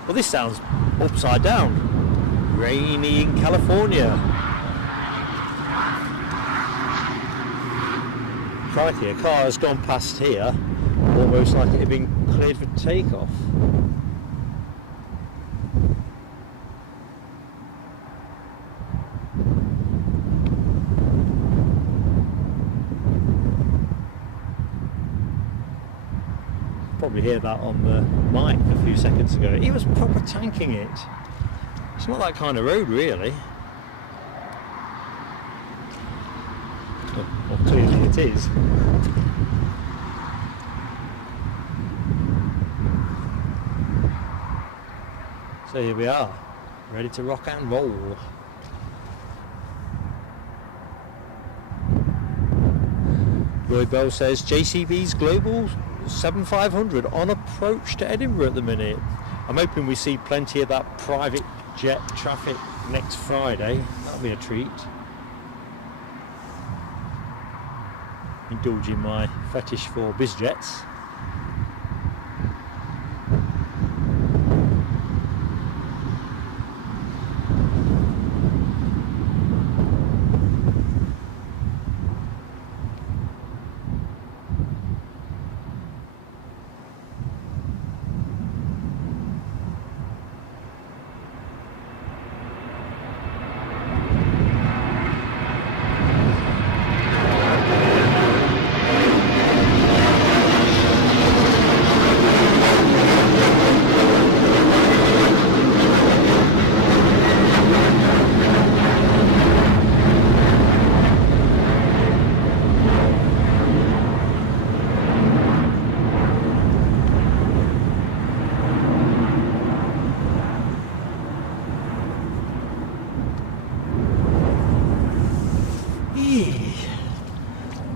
Well, this sounds upside down. Rainy in California. Crikey, a car has gone past here, almost like it had been cleared for takeoff. Probably hear that on the mic a few seconds ago. He was proper tanking it. It's not that kind of road, really. Well, clearly it is. So here we are, ready to rock and roll. Roy Bell says JCB's Global 7500 on approach to Edinburgh at the minute. I'm hoping we see plenty of that private jet traffic next Friday. That'll be a treat. Indulging my fetish for biz jets.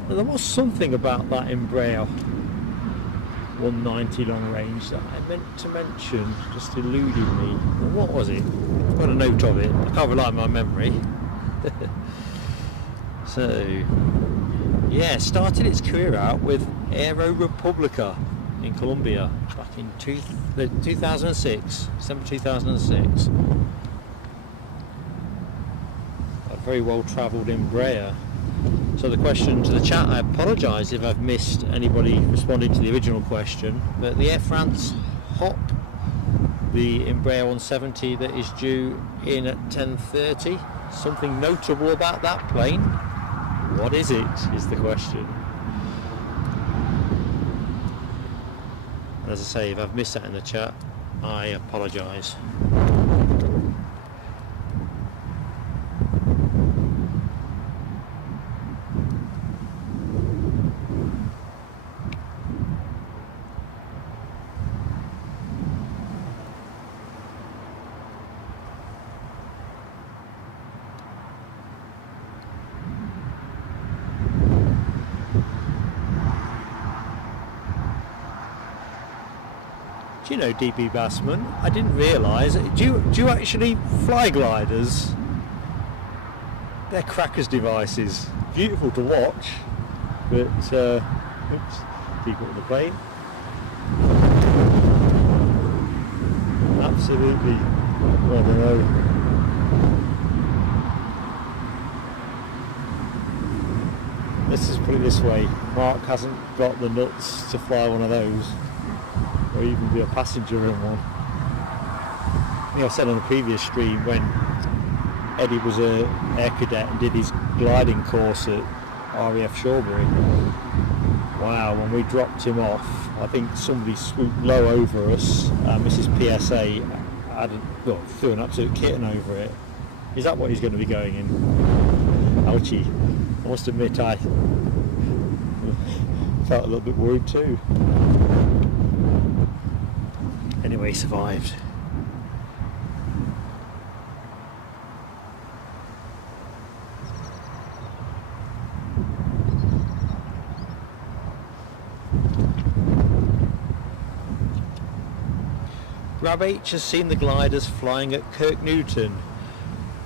There was something about that Embraer 190 long range that I meant to mention, just eluded me. What was it? I've got a note of it. I can't rely on my memory. So, yeah, started its career out with Aero Republica in Colombia back in 2006, December 2006. A very well travelled Embraer. So the question to the chat, I apologise if I've missed anybody responding to the original question, but the Air France HOP, the Embraer 170 that is due in at 10:30, something notable about that plane? What is it, is the question. As I say, if I've missed that in the chat, I apologise. You know, DB Bassman, I didn't realise. Do you actually fly gliders? They're crackers devices. Beautiful to watch, but oops, keep it on the plane. Absolutely I don't know. Let's just put it this way, Mark hasn't got the nuts to fly one of those, or even be a passenger in one. I think I said on the previous stream, when Eddie was a air cadet and did his gliding course at RAF Shawbury, wow, when we dropped him off, I think somebody swooped low over us, Mrs. PSA threw an absolute kitten over it. Is that what he's going to be going in? Ouchie. I must admit I felt a little bit worried too. Anyway, he survived. Rab H has seen the gliders flying at Kirk Newton.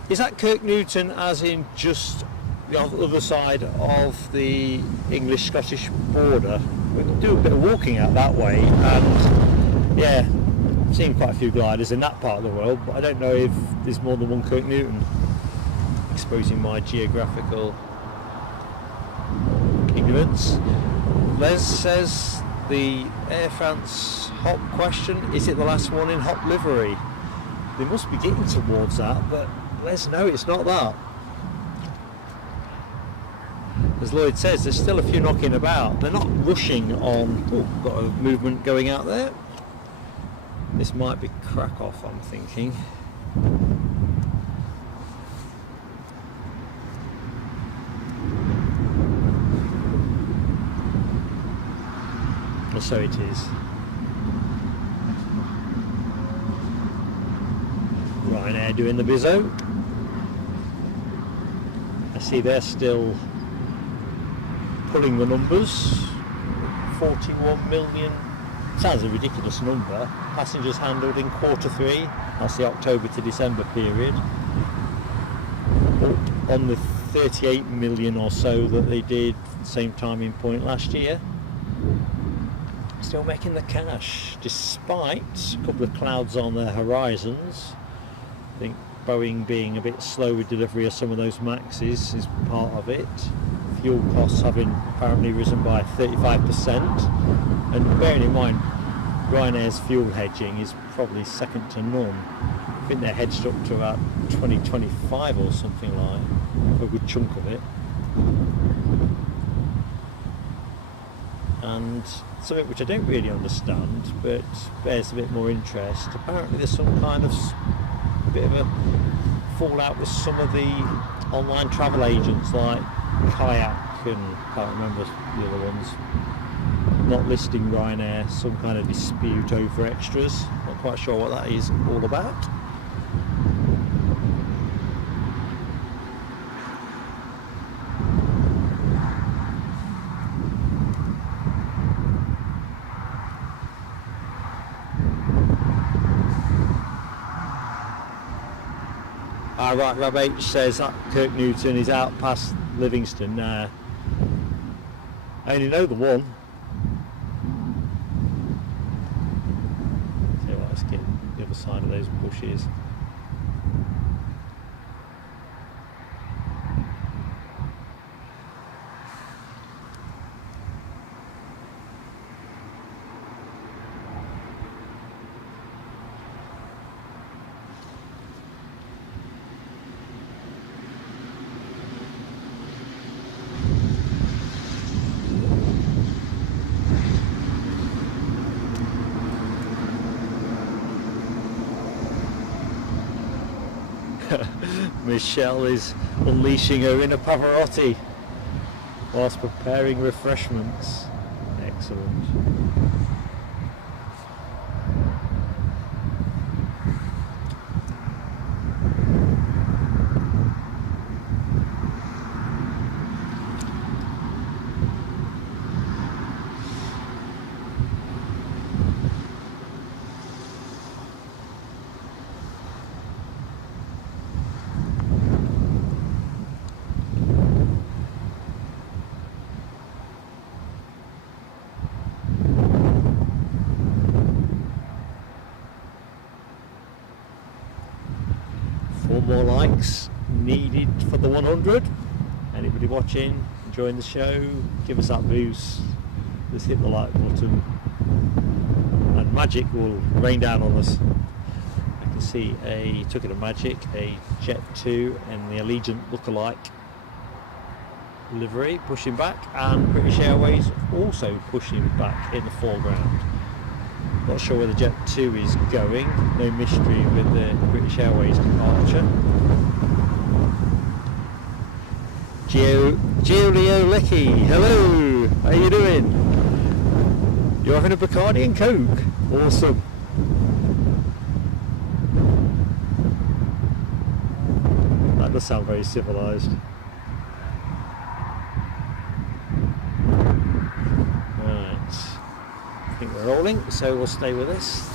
Is that Kirk Newton as in just the other side of the English-Scottish border? We can do a bit of walking out that way, and yeah, I've seen quite a few gliders in that part of the world, but I don't know if there's more than one Kirk Newton. Exposing my geographical ignorance. Les says the Air France hop question, is it the last one in hop livery? They must be getting towards that, but Les, no, it's not that. As Lloyd says, there's still a few knocking about. They're not rushing on. Oh, got a movement going out there. This might be crack off, I'm thinking. Or so it is. Ryanair doing the bizzo. I see they're still pulling the numbers. 41 million, sounds a ridiculous number. Passengers handled in Q3, that's the October to December period. Up on the 38 million or so that they did same timing point last year. Still making the cash, despite a couple of clouds on their horizons. I think Boeing being a bit slow with delivery of some of those Maxes is part of it. Fuel costs having apparently risen by 35%, and bearing in mind Ryanair's fuel hedging is probably second to none. I think they're hedged up to about 2025 or something like, for a good chunk of it. And something which I don't really understand but bears a bit more interest, apparently there's some kind of bit of a fallout with some of the online travel agents like Kayak and can't remember the other ones, not listing Ryanair, some kind of dispute over extras. Not quite sure what that is all about. Right, Rob H says that Kirk Newton is out past Livingston now. I only know the one. So let's get the other side of those bushes. Michelle is unleashing her inner Pavarotti whilst preparing refreshments. Excellent. couple more likes needed for the 100. Anybody watching, enjoying the show, give us that boost. Just hit the like button and magic will rain down on us. I can see talking of magic, a Jet 2 and the Allegiant lookalike livery pushing back, and British Airways also pushing back in the foreground. Not sure where the Jet 2 is going, no mystery with the British Airways departure. Giulio Leckie, hello, how you doing? You're having a Bacardi and Coke, awesome. That does sound very civilised. I think we're rolling, so we'll stay with this.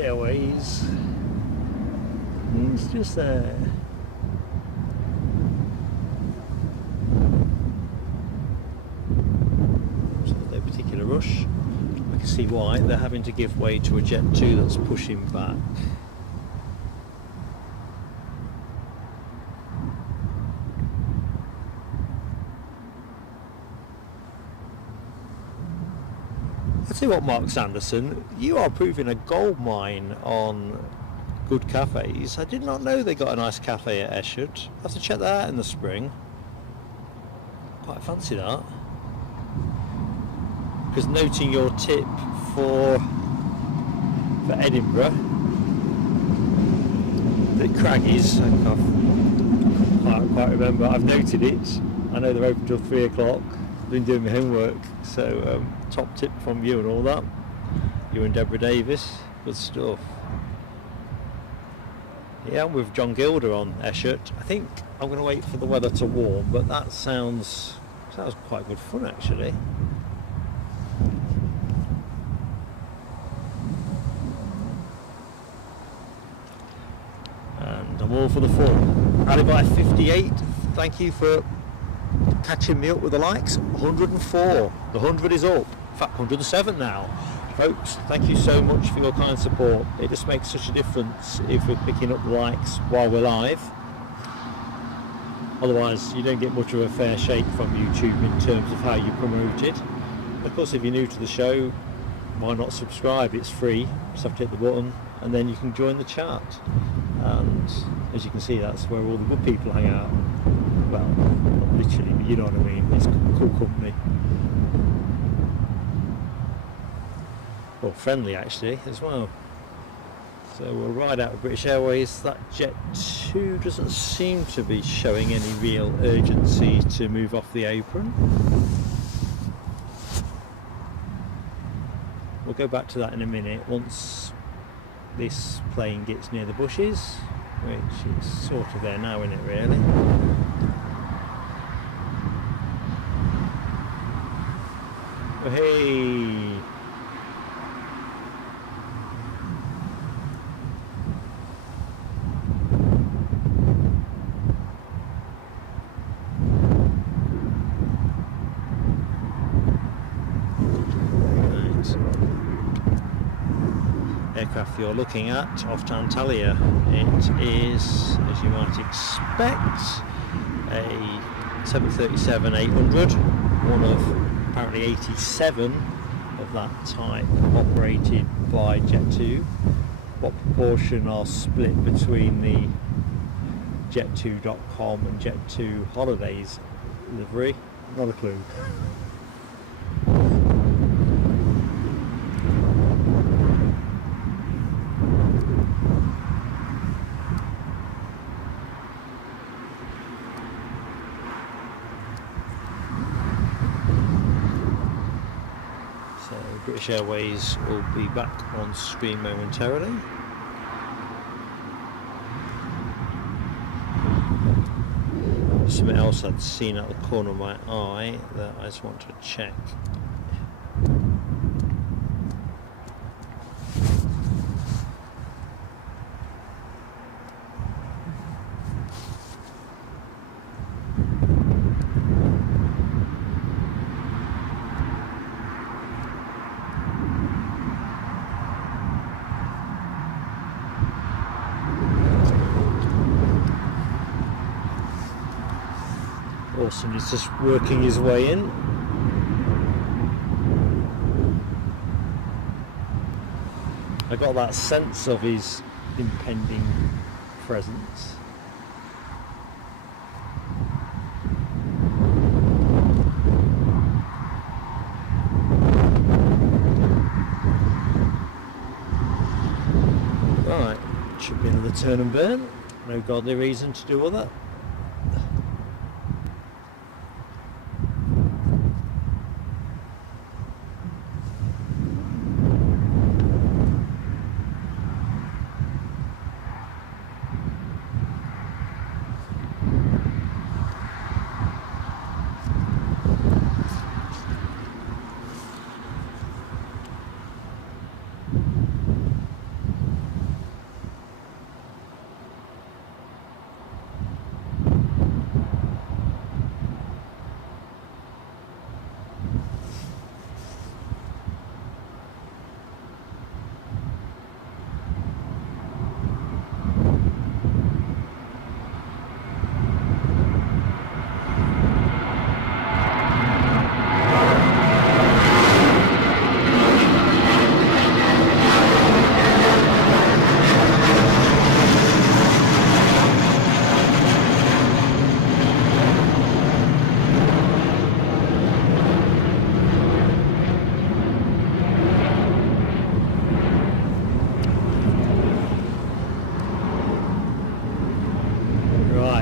Airways means just there. So no particular rush. I can see why they're having to give way to a Jet 2 that's pushing back. I'll tell you what, Mark Sanderson, you are proving a gold mine on good cafes. I did not know they got a nice cafe at Esher. I'll have to check that out in the spring. Quite fancy that. Because noting your tip for Edinburgh, the Craggies, I can't quite remember, I've noted it. I know they're open till 3 o'clock. Been doing my homework, so top tip from you and all that. You and Deborah Davis, good stuff. Yeah, I'm with John Gilder on Esher. I think I'm going to wait for the weather to warm, but that sounds quite good fun actually. And I'm all for the fun. Alibi 58, thank you for catching me up with the likes. 104, the 100 is up, in fact 107 now. Folks, thank you so much for your kind support. It just makes such a difference if we're picking up likes while we're live. Otherwise you don't get much of a fair shake from YouTube in terms of how you promote it. Of course, if you're new to the show, why not subscribe? It's free, just have to hit the button and then you can join the chat. And as you can see, that's where all the good people hang out. Well, not literally, but you know what I mean. It's cool company. Well, friendly actually as well. So we'll ride out with British Airways. That Jet 2 doesn't seem to be showing any real urgency to move off the apron. We'll go back to that in a minute once this plane gets near the bushes, which is sort of there now, isn't it really? Oh, hey! Aircraft you're looking at off Tantalya. It is, as you might expect, a 737-800, one of apparently 87 of that type operated by Jet 2. What proportion are split between the Jet2.com and Jet2 holidays? livery? Not a clue. So British Airways will be back on screen momentarily. Something else I'd seen out the corner of my eye that I just want to check. Awesome, he's just working his way in. I got that sense of his impending presence. Right, should be another turn and burn. No godly reason to do other.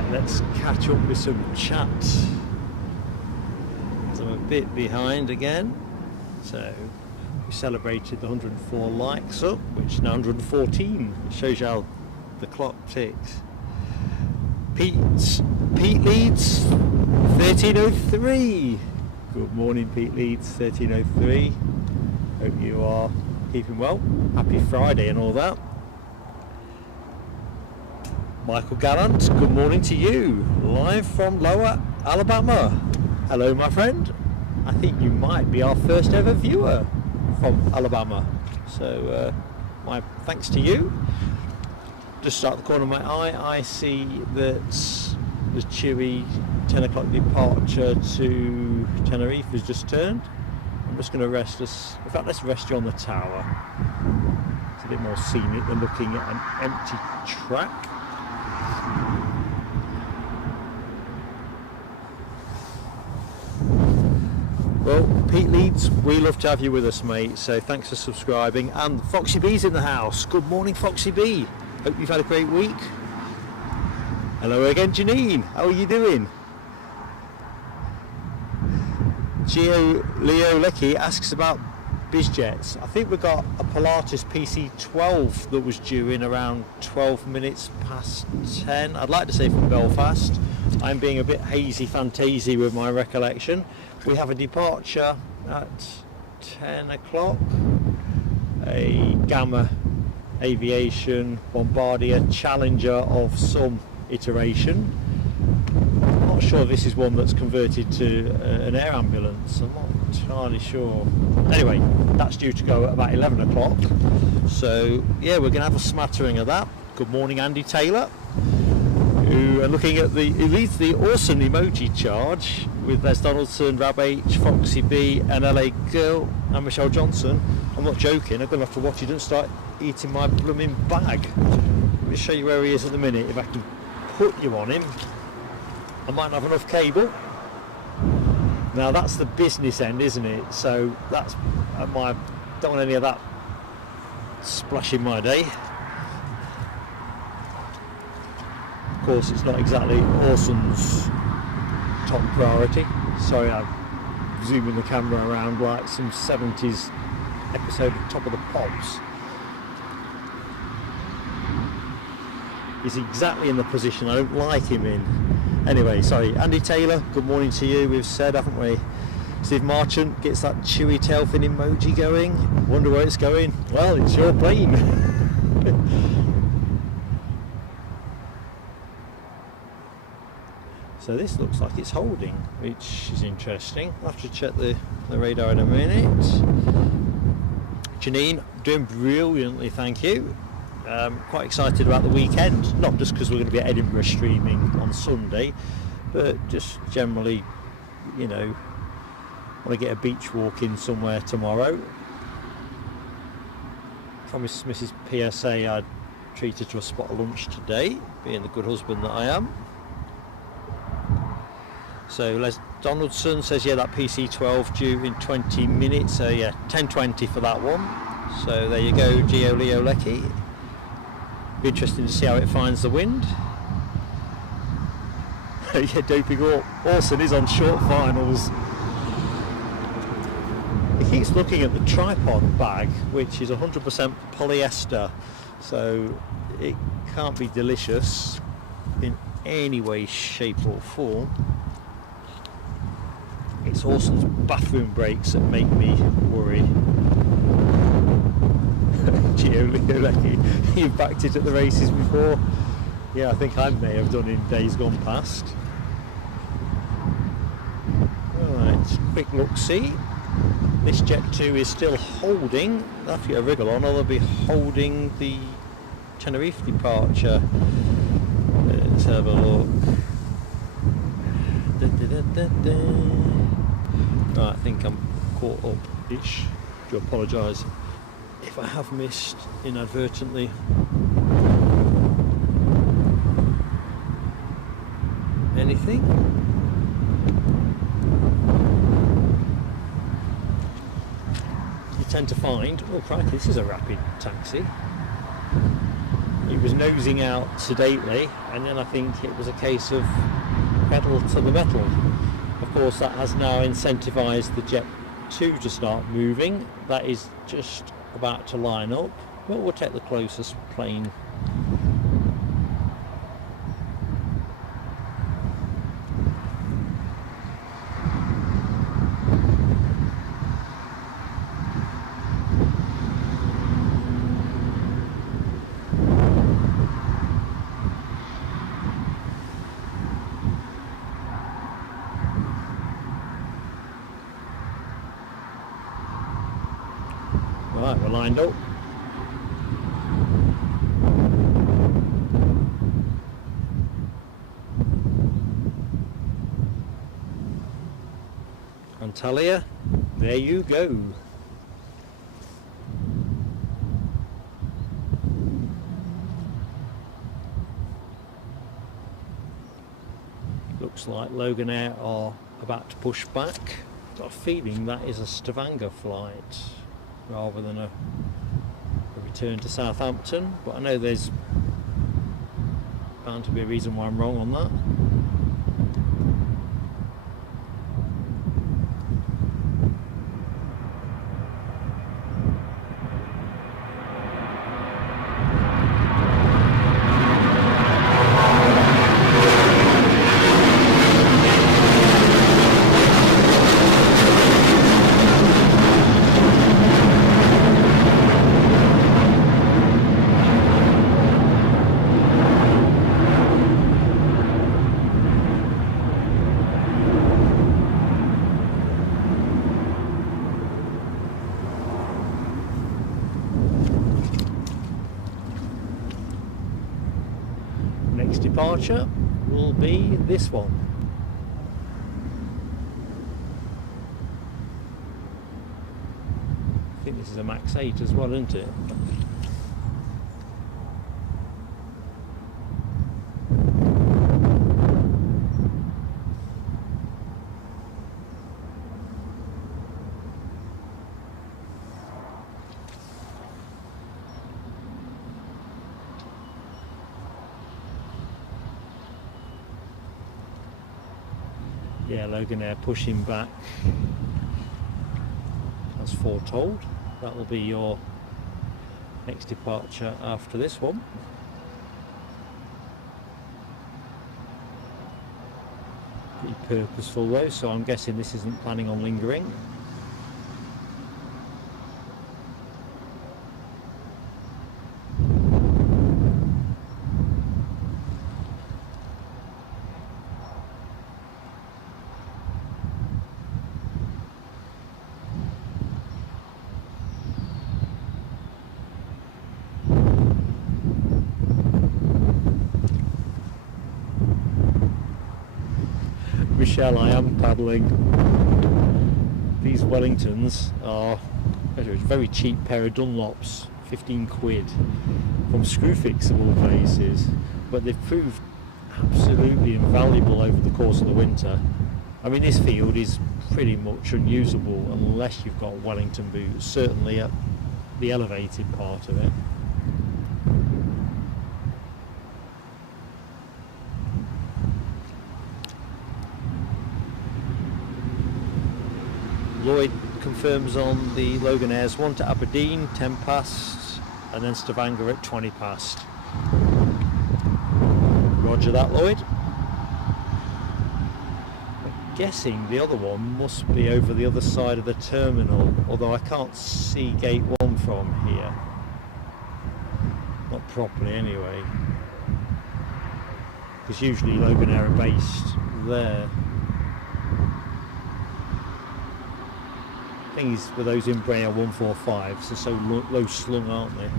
Let's catch up with some chat. I'm a bit behind again. So we celebrated the 104 likes up, which is now 114. It shows you how the clock ticks. Pete Leeds 1303. Good morning, Pete Leeds 1303. Hope you are keeping well. Happy Friday and all that. Michael Gallant, good morning to you, live from Lower Alabama. Hello, my friend. I think you might be our first ever viewer from Alabama. So, my thanks to you. Just out the corner of my eye, I see that the Chewy 10 o'clock departure to Tenerife has just turned. I'm just going to rest us. In fact, let's rest you on the tower. It's a bit more scenic than looking at an empty track. Well, Pete Leeds, we love to have you with us, mate, so thanks for subscribing. And Foxy B's in the house. Good morning, Foxy B. Hope you've had a great week. Hello again, Janine. How are you doing? Leo Lecky asks about BizJets. I think we've got a Pilatus PC-12 that was due in around 12 minutes past 10. I'd like to say from Belfast. I'm being a bit hazy-fantasy with my recollection. We have a departure at 10 o'clock. A Gamma Aviation Bombardier Challenger of some iteration. I'm not sure this is one that's converted to an air ambulance. I'm not entirely sure. Anyway, that's due to go at about 11 o'clock. So yeah, we're going to have a smattering of that. Good morning, Andy Taylor, who are looking at who leads the awesome emoji charge with Les Donaldson, Rab H, Foxy B, and LA Girl, and Michelle Johnson. I'm not joking. I'm going to have to watch you don't start eating my blooming bag. Let me show you where he is at the minute. If I can put you on him, I might not have enough cable. Now that's the business end, isn't it? So that's my, don't want any of that splashing my day. Of course, it's not exactly Orson's top priority. Sorry, I'm zooming the camera around like some 70s episode of Top of the Pops. He's exactly in the position I don't like him in. Anyway, sorry, Andy Taylor, good morning to you. We've said, haven't we? Steve Marchant gets that chewy tail fin emoji going. Wonder where it's going. Well, it's your plane. So this looks like it's holding, which is interesting. I'll have to check the radar in a minute. Janine, doing brilliantly, thank you. Quite excited about the weekend, not just because we're going to be at Edinburgh streaming on Sunday, but just generally, you know, want to get a beach walk in somewhere tomorrow. Promised Mrs. PSA I'd treat her to a spot of lunch today, being the good husband that I am. So Les Donaldson says, yeah, that PC12 due in 20 minutes, so yeah, 10:20 for that one. So there you go, Geo Leo Lecky. Be interesting to see how it finds the wind. Yeah, Doping Orson is on short finals. He keeps looking at the tripod bag, which is 100% polyester, so it can't be delicious in any way, shape or form. It's Orson's bathroom breaks that make me worry. Gio Leolecki, you've backed it at the races before. Yeah, I think I may have done in days gone past. Alright, quick look-see. This Jet 2 is still holding. I'll have to get a wriggle on, or they'll be holding the Tenerife departure. Let's have a look. Right, I think I'm caught up-ish. Do apologise if I have missed inadvertently. Anything? You tend to find, oh crikey, this is a rapid taxi. It was nosing out sedately, and then I think it was a case of pedal to the metal. Of course, that has now incentivised the Jet 2 to start moving. That is just about to line up, but we'll take the closest plane. Right, we're lined up. Antalya, there you go. Looks like Loganair are about to push back. Got a feeling that is a Stavanger flight rather than a return to Southampton, but I know there's bound to be a reason why I'm wrong on that. Next departure will be this one. I think this is a Max 8 as well, isn't it? Yeah, Loganair pushing back as foretold. That will be your next departure after this one. Pretty purposeful though, so I'm guessing this isn't planning on lingering. Michelle, I am paddling. These Wellingtons are a very cheap pair of Dunlops, 15 quid from Screwfix of all places, but they've proved absolutely invaluable over the course of the winter. I mean, this field is pretty much unusable unless you've got Wellington boots, certainly at the elevated part of it. Lloyd confirms on the Loganairs 1 to Aberdeen, 10 past, and then Stavanger at 20 past. Roger that, Lloyd. I'm guessing the other one must be over the other side of the terminal, although I can't see gate 1 from here. Not properly anyway. Because usually Loganair are based there. Thing is, with those Embraer 145s, they're so low slung, aren't they?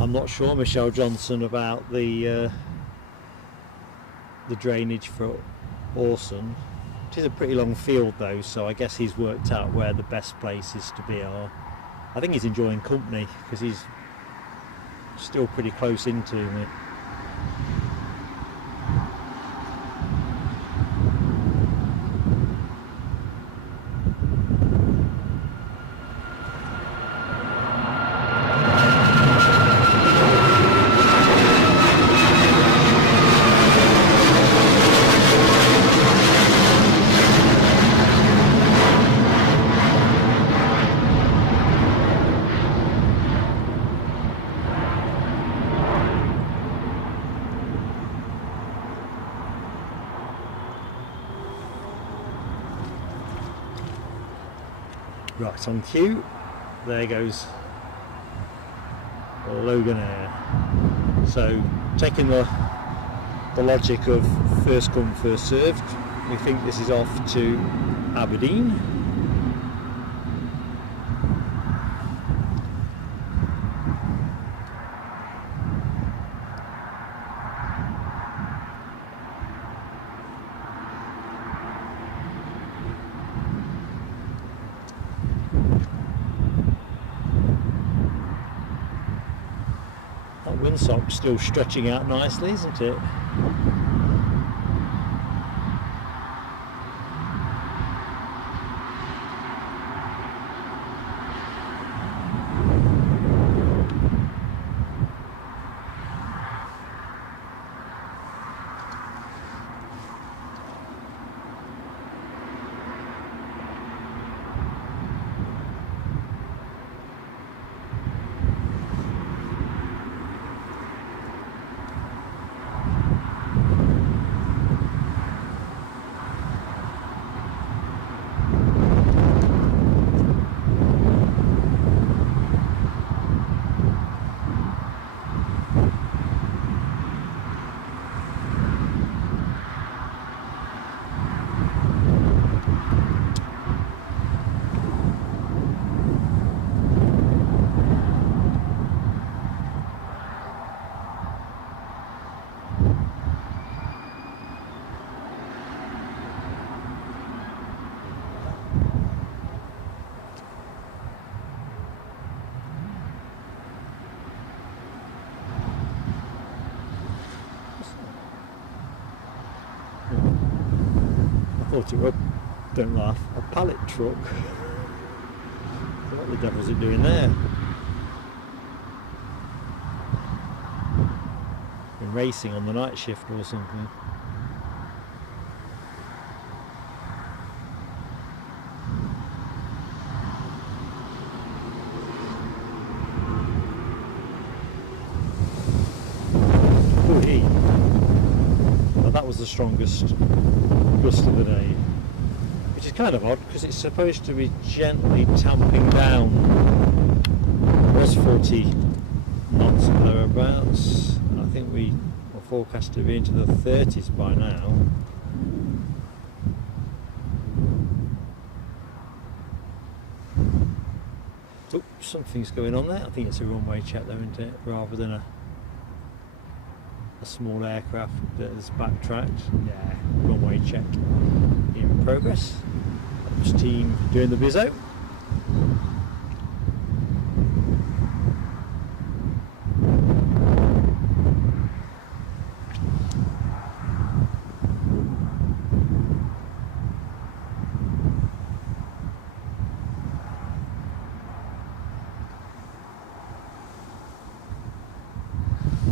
I'm not sure, Michelle Johnson, about the drainage for Orson. It is a pretty long field though, so I guess he's worked out where the best places to be are. I think he's enjoying company because he's still pretty close into me. Right, on cue, there goes Loganair. So, taking the logic of first come, first served, we think this is off to Aberdeen. Windsock's still stretching out nicely, isn't it? thought it was, don't laugh, a pallet truck. What the devil's it doing there? Been racing on the night shift or something. Well, that was the strongest gust of the day, which is kind of odd because it's supposed to be gently tamping down. It was 40 knots or thereabouts. I think we were forecast to be into the 30s by now. Oops, something's going on there. I think it's a runway check though, isn't it? Rather than a small aircraft that has backtracked. Yeah, runway check in progress. Ops team doing the bizzo.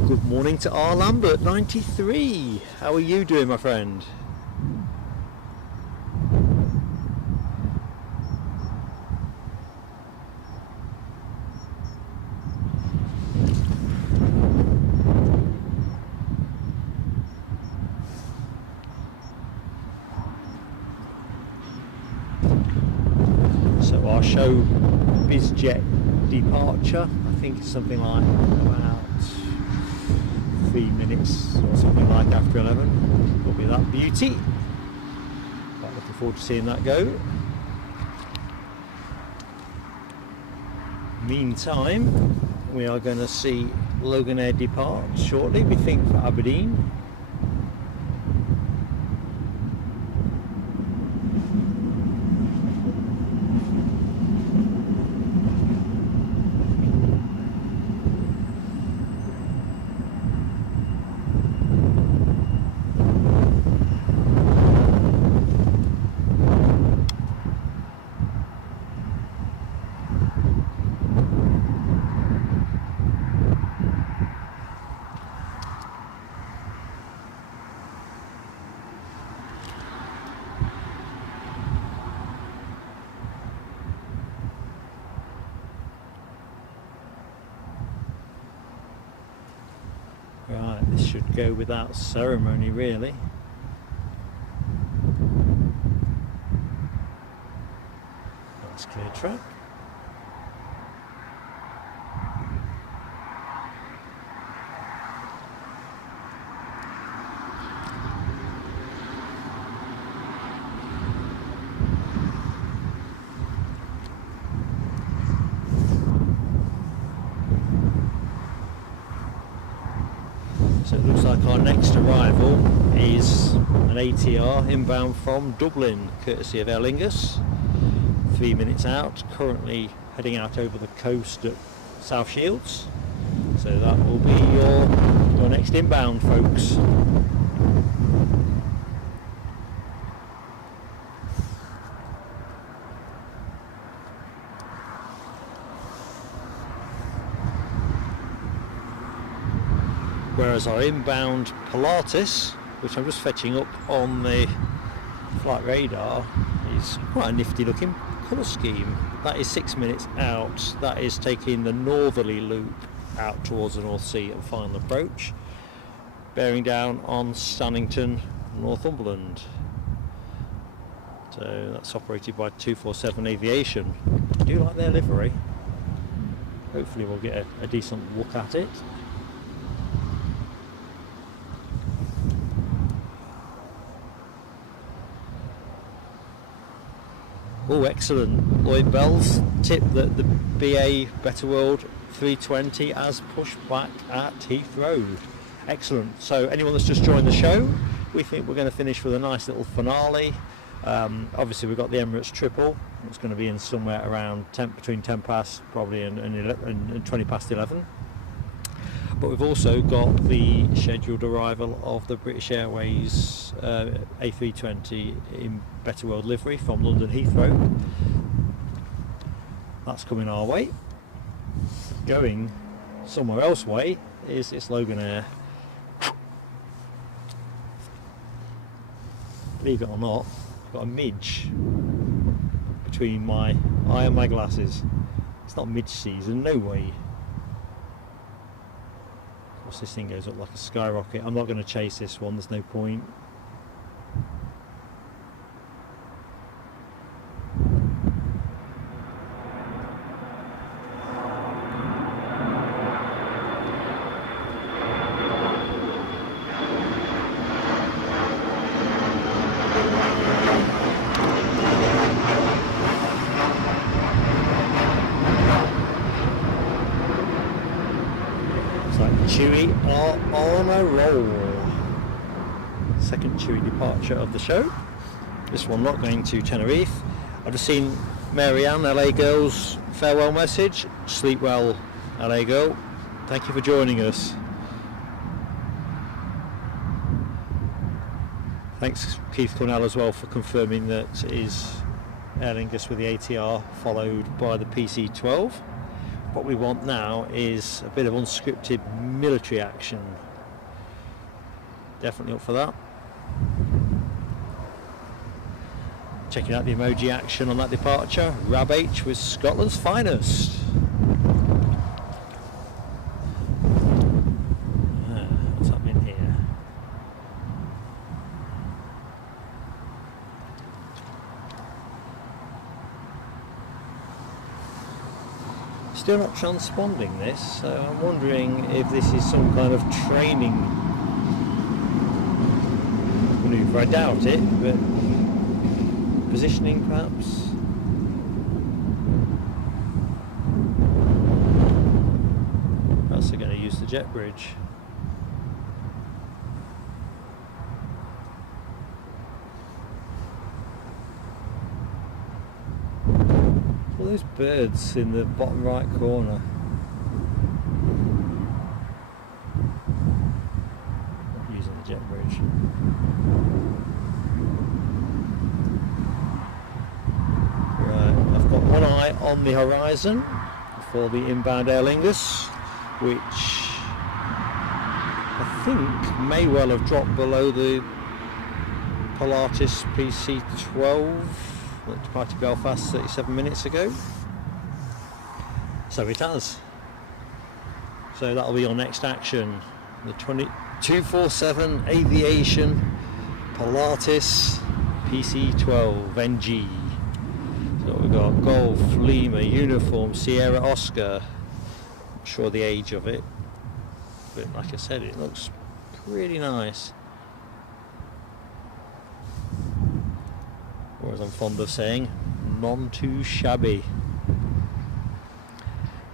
Good morning to R. Lambert 93. How are you doing, my friend? So our show BizJet departure, I think it's something like about 3 minutes or something like after 11. Will be that beauty. Quite looking forward to seeing that go. Meantime, we are going to see Loganair depart shortly, we think, for Aberdeen. Right, this should go without ceremony, really. Nice clear track. So it looks like our next arrival is an ATR inbound from Dublin, courtesy of Aer Lingus. 3 minutes out, currently heading out over the coast at South Shields. So that will be your next inbound, folks. Whereas our inbound Pilatus, which I'm just fetching up on the flight radar, is quite a nifty looking colour scheme. That is 6 minutes out. That is taking the northerly loop out towards the North Sea at final approach, bearing down on Stannington, Northumberland. So that's operated by 247 Aviation. I do like their livery. Hopefully we'll get a decent look at it. Oh, excellent. Lloyd Bell's tip that the BA Better World 320 has pushed back at Heathrow. Excellent. So anyone that's just joined the show, we think we're going to finish with a nice little finale. Obviously we've got the Emirates triple. It's going to be in somewhere around between 10 past probably and 20 past 11. But we've also got the scheduled arrival of the British Airways A320 in Better World livery from London Heathrow. That's coming our way. Going somewhere else way is Loganair. Believe it or not, I've got a midge between my eye and my glasses. It's not midge season, no way. Of course, this thing goes up like a skyrocket. I'm not going to chase this one, there's no point. Chewy are on a roll. Second Chewy departure of the show. This one not going to Tenerife. I've just seen Marianne, LA Girl's farewell message. Sleep well, LA Girl. Thank you for joining us. Thanks Keith Cornell as well for confirming that is Aer Lingus with the ATR followed by the PC-12. What we want now is a bit of unscripted military action. Definitely up for that. Checking out the emoji action on that departure. Rab H with Scotland's finest. What's happening here? Still not transponding this, so I'm wondering if this is some kind of training manoeuvre. I doubt it, but positioning perhaps. Perhaps they're going to use the jet bridge. All those birds in the bottom right corner. Not using the jet bridge. Right, I've got one eye on the horizon for the inbound Aer Lingus, which I think may well have dropped below the Pilatus PC-12 that departed Belfast 37 minutes ago. So it has. So that'll be your next action. The 247 Aviation Pilatus PC-12 NG. So we've got Golf, Lima, Uniform, Sierra, Oscar. Not sure the age of it, but like I said, it looks pretty nice. Or as I'm fond of saying, none too shabby.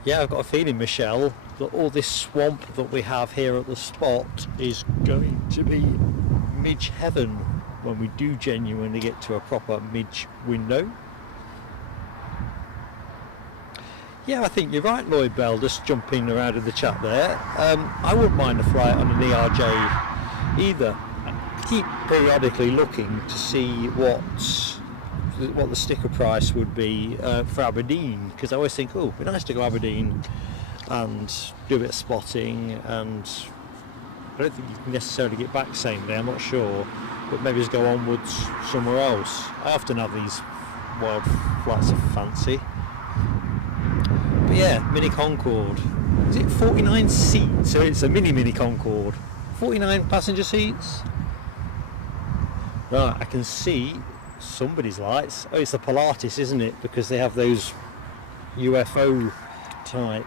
Yeah, I've got a feeling, Michelle, that all this swamp that we have here at the spot is going to be midge heaven when we do genuinely get to a proper midge window. Yeah, I think you're right, Lloyd Bell, just jumping around in the chat there. I wouldn't mind a flight on an ERJ either. I keep periodically looking to see what the sticker price would be for Aberdeen, because I always think, oh, it'd be nice to go Aberdeen and do a bit of spotting, and I don't think you can necessarily get back same day, I'm not sure, but maybe just go onwards somewhere else. I often have these wild flights of fancy. But yeah, Mini Concorde. Is it 49 seats? So it's a mini Concorde. 49 passenger seats. Right, I can see somebody's lights. Oh, it's the Pilatus, isn't it? Because they have those UFO type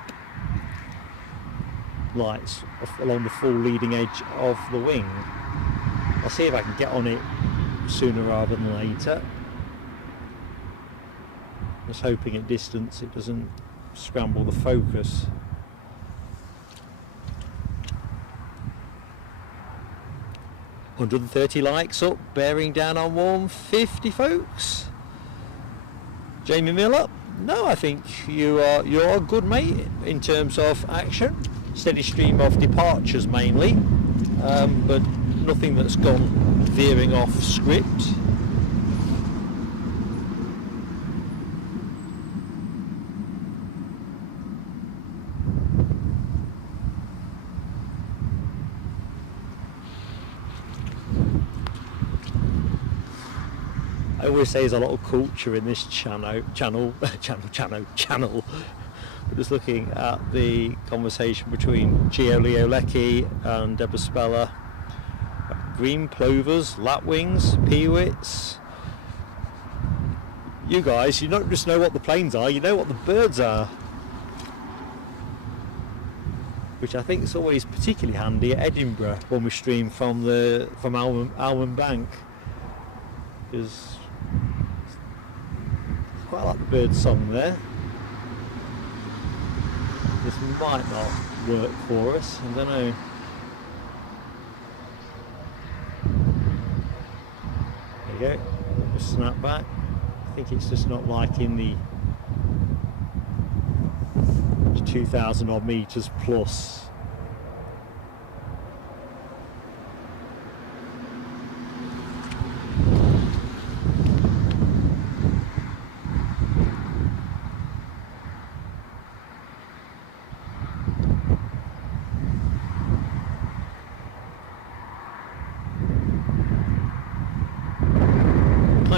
lights along the full leading edge of the wing. I'll see if I can get on it sooner rather than later. Just hoping at distance it doesn't scramble the focus. $130 likes up, bearing down on 150, folks. Jamie Miller, no, I think you're a good mate in terms of action. steady stream of departures mainly, but nothing that's gone veering off script. I always say there's a lot of culture in this channel. Just looking at the conversation between Gio Leolecki and Deborah Speller. Green plovers, lapwings, peewits. You guys, you don't just know what the planes are, you know what the birds are. Which I think is always particularly handy at Edinburgh when we stream from Almond Bank. Because quite like the bird song there. This might not work for us, I don't know. There you go, just snap back. I think it's just not liking the 2,000 odd metres plus.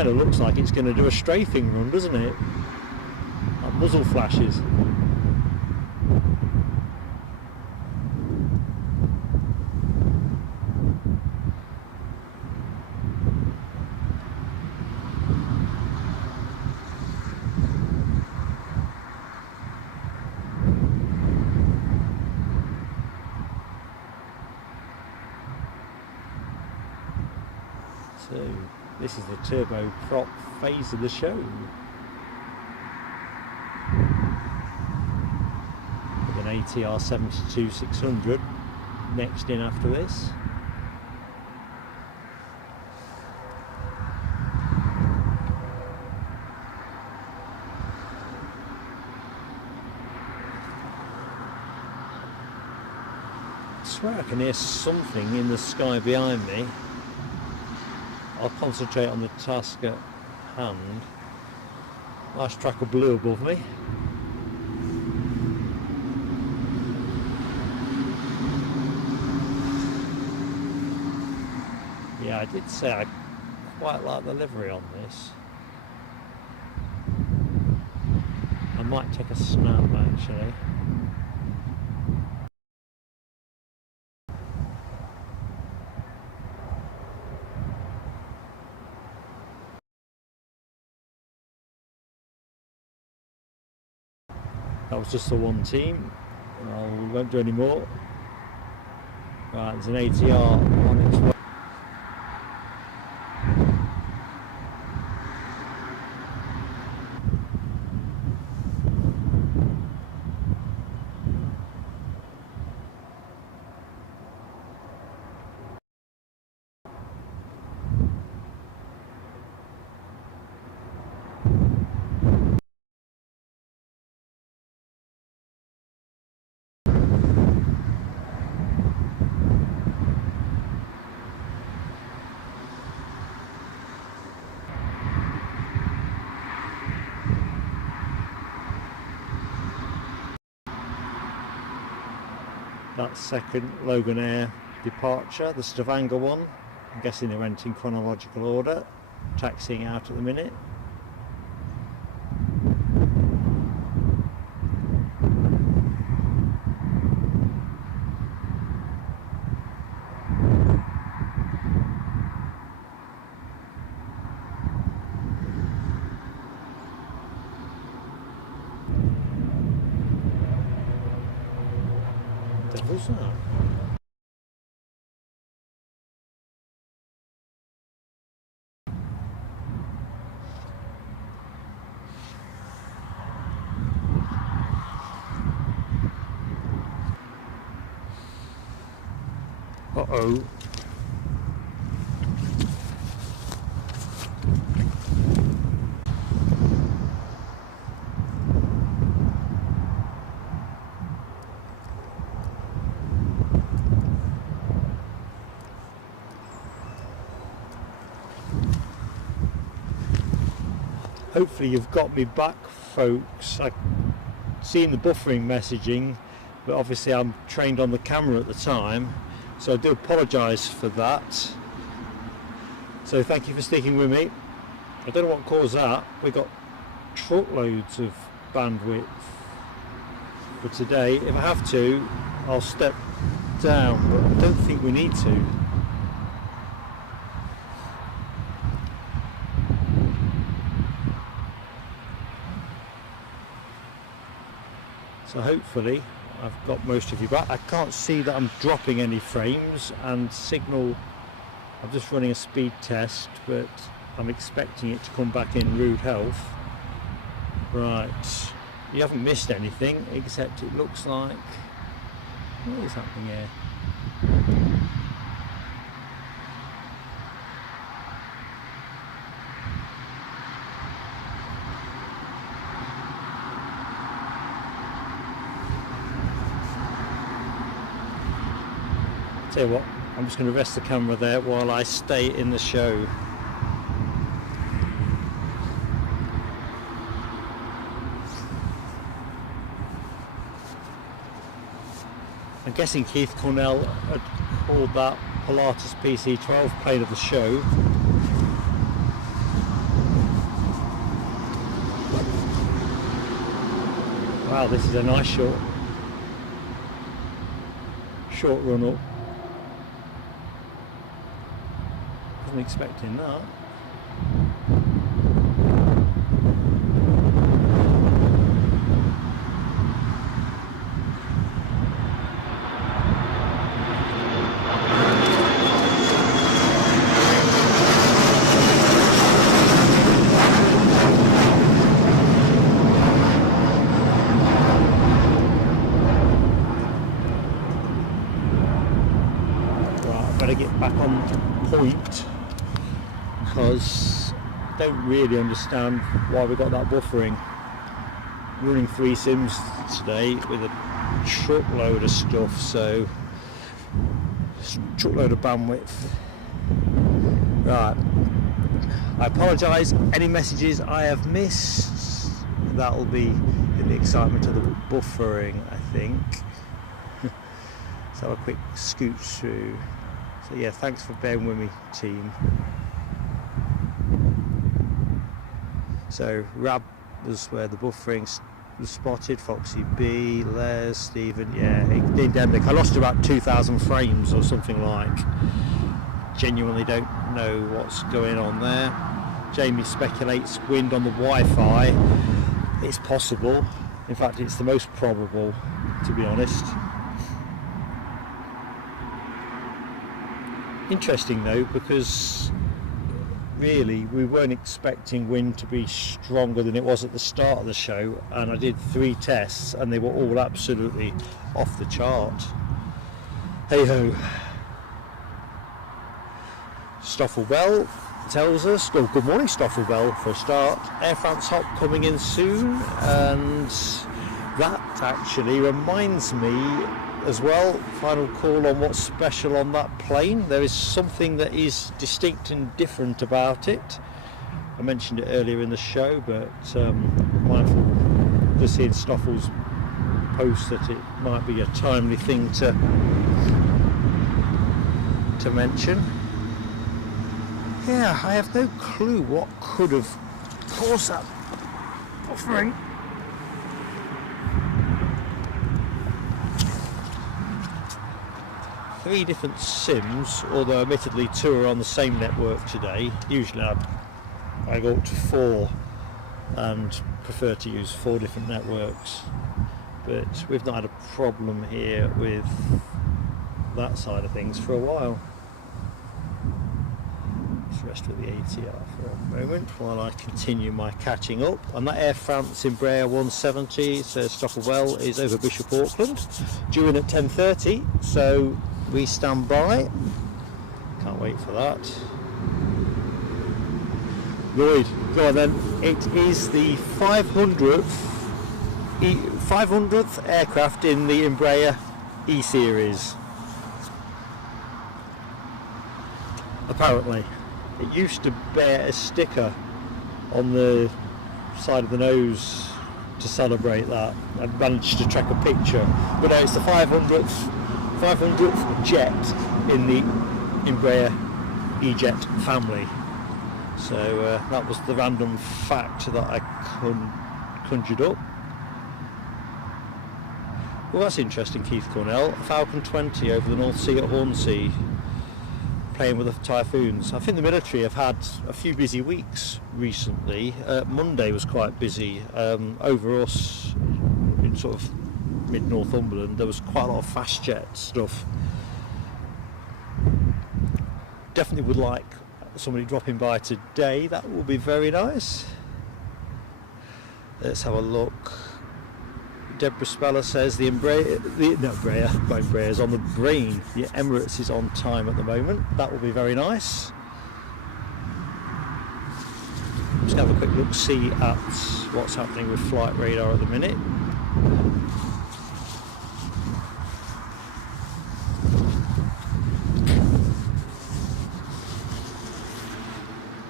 Kind of looks like it's going to do a strafing run, doesn't it? Like muzzle flashes. So this is the turboprop phase of the show. With an ATR 72-600 next in after this. I swear I can hear something in the sky behind me. I'll concentrate on the task at hand. Nice track of blue above me. Yeah, I did say I quite like the livery on this. I might take a snap actually. That was just the one team. We won't do any more. Right, there's an ATR on its way. That second Loganair departure, the Stavanger one. I'm guessing they went in chronological order. Taxiing out at the minute. Devil's that? Uh-oh. hopefully you've got me back, folks. I've seen the buffering messaging, but obviously I'm trained on the camera at the time, so I do apologise for that. So thank you for sticking with me. I don't know what caused that. We got truckloads of bandwidth for today. If I have to, I'll step down, but I don't think we need to. So hopefully I've got most of you back. I can't see that I'm dropping any frames, and signal, I'm just running a speed test, but I'm expecting it to come back in rude health. Right, you haven't missed anything, except it looks like, what is happening here? Tell you what, I'm just going to rest the camera there while I stay in the show. I'm guessing Keith Cornell had called that Pilatus PC-12 plane of the show. Wow, this is a nice short run up. Wasn't expecting that. Better get back on point, because I don't really understand why we got that buffering. Running 3 sims today with a truckload of stuff, so truckload of bandwidth. Right, I apologise, any messages I have missed, that'll be in the excitement of the buffering, I think. Let's have a quick scoot through. So yeah, thanks for bearing with me, team. So Rab was where the buffering was spotted, Foxy B, Les, Stephen, yeah, endemic. I lost about 2,000 frames or something like. Genuinely don't know what's going on there. Jamie speculates wind on the Wi-Fi. It's possible. In fact, it's the most probable, to be honest. Interesting though, because really we weren't expecting wind to be stronger than it was at the start of the show, and I did 3 tests and they were all absolutely off the chart. Hey ho. Stoffel Bell tells us, well, good morning Stoffel Bell for a start. Air France Hop coming in soon, and that actually reminds me as well, final call on what's special on that plane. There is something that is distinct and different about it. I mentioned it earlier in the show, but mindful just seeing Stoffel's post that it might be a timely thing to mention. Yeah, I have no clue what could have caused that buffering. Three different sims, although admittedly 2 are on the same network today. Usually I go up to 4 and prefer to use 4 different networks, but we've not had a problem here with that side of things for a while. Let's rest with the ATR for a moment while I continue my catching up. And that Air France Embraer 170, says Stocklewell, is over Bishop Auckland, due in at 10:30, so we stand by. Can't wait for that. Lloyd, go on then. It is the 500th aircraft in the Embraer E-Series. Apparently. It used to bear a sticker on the side of the nose to celebrate that. I managed to track a picture, but no, it's the 500th jet in the Embraer E-Jet family. So that was the random fact that I conjured up. Well, that's interesting, Keith Cornell. Falcon 20 over the North Sea at Hornsea, playing with the typhoons. I think the military have had a few busy weeks recently. Monday was quite busy. Over us, in sort of mid-Northumberland, there was quite a lot of fast jet stuff. Definitely would like somebody dropping by today. That will be very nice. Let's have a look. Deborah Speller says the Embraer's on the brain. The Emirates is on time at the moment. That will be very nice. Just have a quick look, see at what's happening with flight radar at the minute.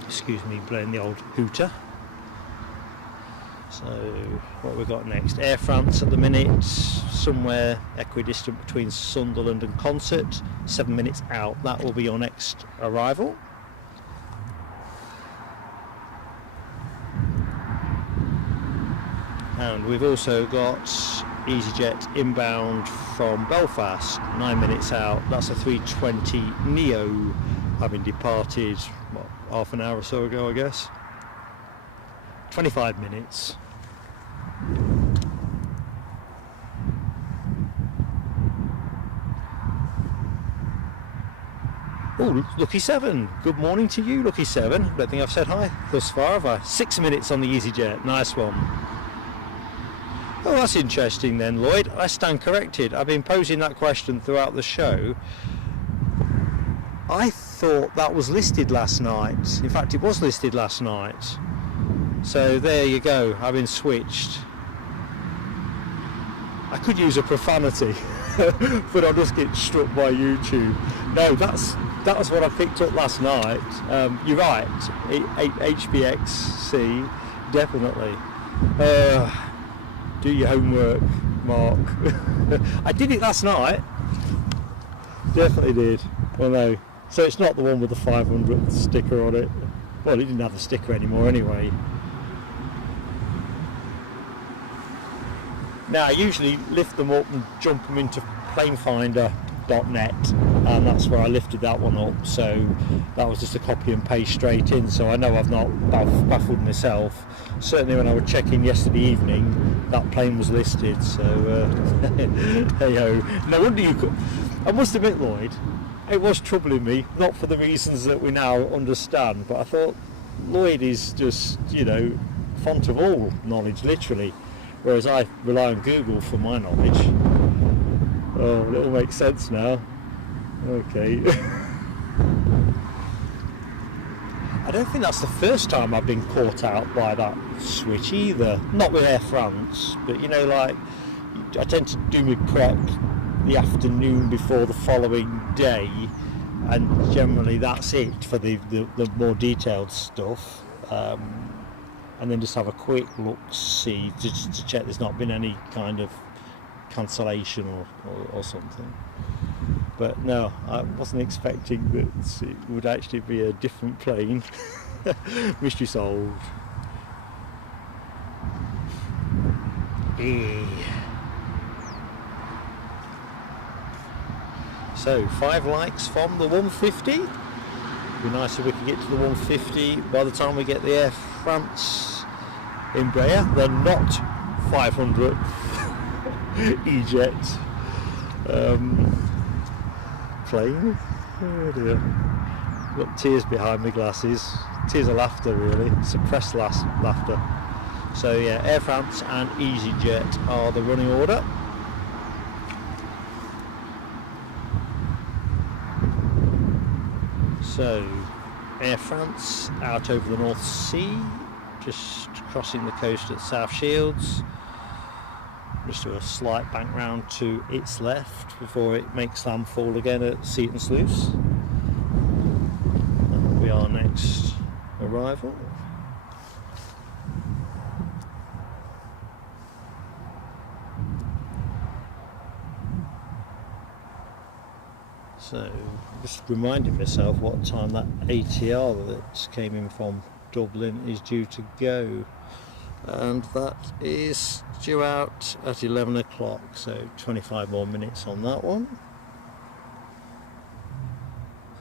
Excuse me, playing the old hooter. So what we've got next, Air France at the minute, somewhere equidistant between Sunderland and Concert, 7 minutes out. That will be your next arrival. And we've also got EasyJet inbound from Belfast, 9 minutes out. That's a 320 Neo, having departed, what, half an hour or so ago, I guess. 25 minutes. Oh, Lucky 7. Good morning to you, Lucky 7. Don't think I've said hi thus far, have I? 6 minutes on the EasyJet. Nice one. Oh, that's interesting then, Lloyd. I stand corrected. I've been posing that question throughout the show. I thought that was listed last night. In fact, it was listed last night. So there you go. I've been switched. I could use a profanity, but I'll just get struck by YouTube. No, that's what I picked up last night. You're right. HBXC, definitely. Do your homework, Mark. I did it last night. Definitely did. Well, no. So it's not the one with the 500th sticker on it. Well, it didn't have the sticker anymore anyway. Now, I usually lift them up and jump them into planefinder.net, and that's where I lifted that one up. So that was just a copy and paste straight in. So I know I've not baffled myself. Certainly when I was checking yesterday evening, that plane was listed. So hey ho. No wonder you could. I must admit, Lloyd, it was troubling me, not for the reasons that we now understand, but I thought Lloyd is just, you know, font of all knowledge, literally. Whereas I rely on Google for my knowledge. Oh, it all makes sense now. Okay. I don't think that's the first time I've been caught out by that switch either. Not with Air France, but you know, like, I tend to do my prep the afternoon before the following day, and generally that's it for the more detailed stuff. And then just have a quick look, see, just to check there's not been any kind of cancellation or something. But no, I wasn't expecting that it would actually be a different plane. Mystery solved. So 5 likes from the 150. It'd be nice if we could get to the 150 by the time we get the Air France Embraer. They're not 500 E-Jet plane. Oh dear. Got tears behind my glasses. Tears of laughter, really. Suppressed laughter. So yeah, Air France and EasyJet are the running order. So Air France out over the North Sea, just crossing the coast at South Shields. Just do a slight bank round to its left before it makes landfall again at Seaton Sluice. That will be our next arrival. So just reminding myself what time that ATR that came in from Dublin is due to go, and that is due out at 11 o'clock, so 25 more minutes on that one.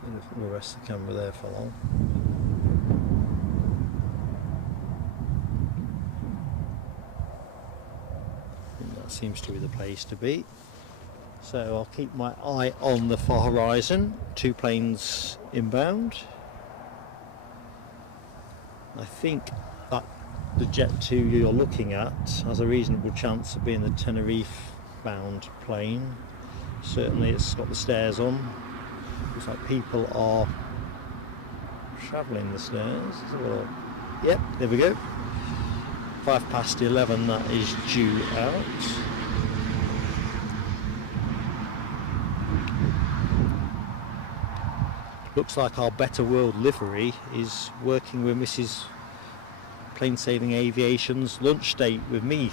So we'll rest the camera there for long. And that seems to be the place to be. So I'll keep my eye on the far horizon. 2 planes inbound. I think that the Jet 2 you're looking at has a reasonable chance of being the Tenerife bound plane. Certainly it's got the stairs on. Looks like people are travelling the stairs. Yep, there we go. 11:05, that is due out. Looks like our Better World livery is working with Mrs. Plain Sailing Aviation's lunch date with me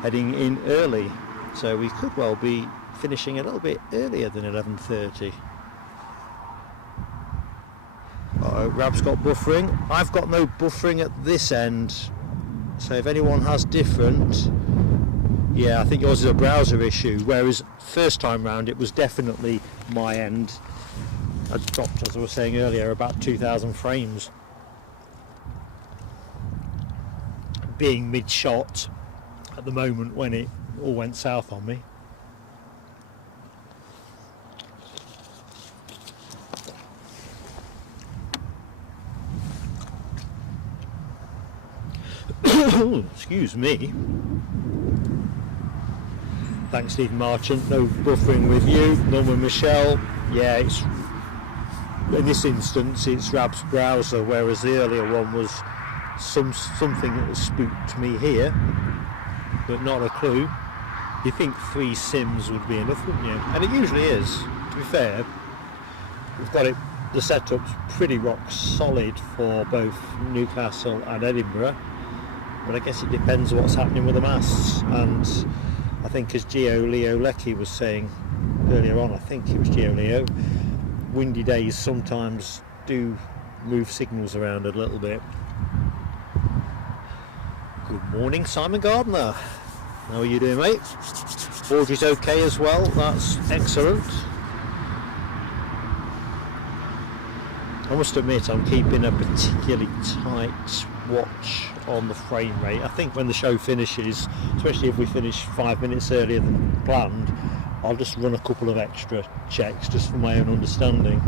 heading in early, so we could well be finishing a little bit earlier than 11:30. Rab's got buffering. I've got no buffering at this end, so if anyone has different, yeah, I think yours is a browser issue, whereas first time round it was definitely my end. I dropped, as I was saying earlier, about 2,000 frames. Being mid-shot at the moment when it all went south on me. Excuse me. Thanks, Stephen Marchant. No buffering with you, none with Michelle. Yeah, it's in this instance it's Rab's browser, whereas the earlier one was something that spooked me here, but not a clue. You think 3 sims would be enough, wouldn't you? And it usually is, to be fair. We've got it, the setup's pretty rock solid for both Newcastle and Edinburgh, but I guess it depends what's happening with the masts. And I think, as Gio Leo Leckie was saying earlier on, I think it was Gio Leo, windy days sometimes do move signals around a little bit. Good morning, Simon Gardner. How are you doing, mate? Audrey's okay as well, that's excellent. I must admit I'm keeping a particularly tight watch on the frame rate. I think when the show finishes, especially if we finish 5 minutes earlier than planned, I'll just run a couple of extra checks just for my own understanding.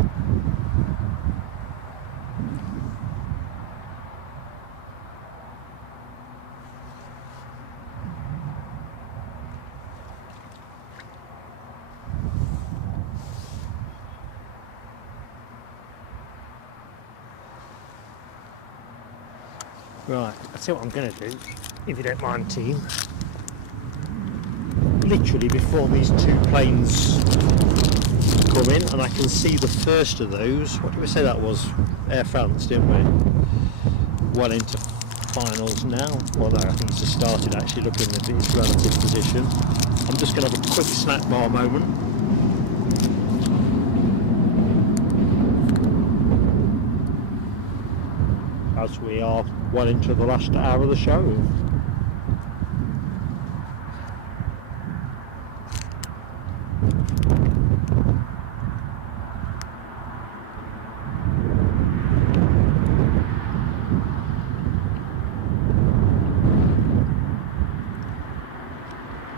Right, I'll tell you what I'm going to do, if you don't mind, team. Literally before these 2 planes come in, and I can see the first of those. What did we say that was? Air France, didn't we? Well into finals now. Well, no, I think it's just started actually, looking at its relative position. I'm just going to have a quick snack bar moment. As we are well into the last hour of the show.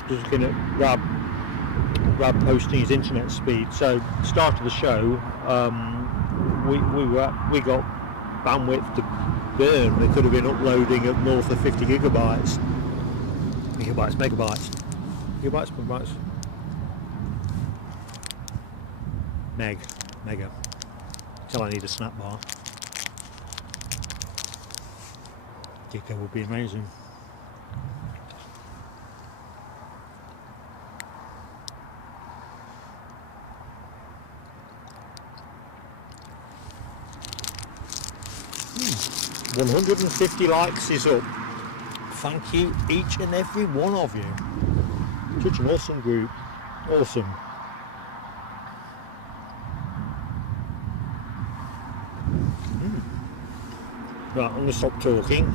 Just looking at Rab posting his internet speed. So start of the show, we got bandwidth to burn. They could have been uploading at north of 50 gigabytes. Megabytes. Mega. Till I need a snap bar. Giga would be amazing. Hmm. 150 likes is up. Thank you, each and every one of you. Such an awesome group. Awesome. Right, I'm going to stop talking.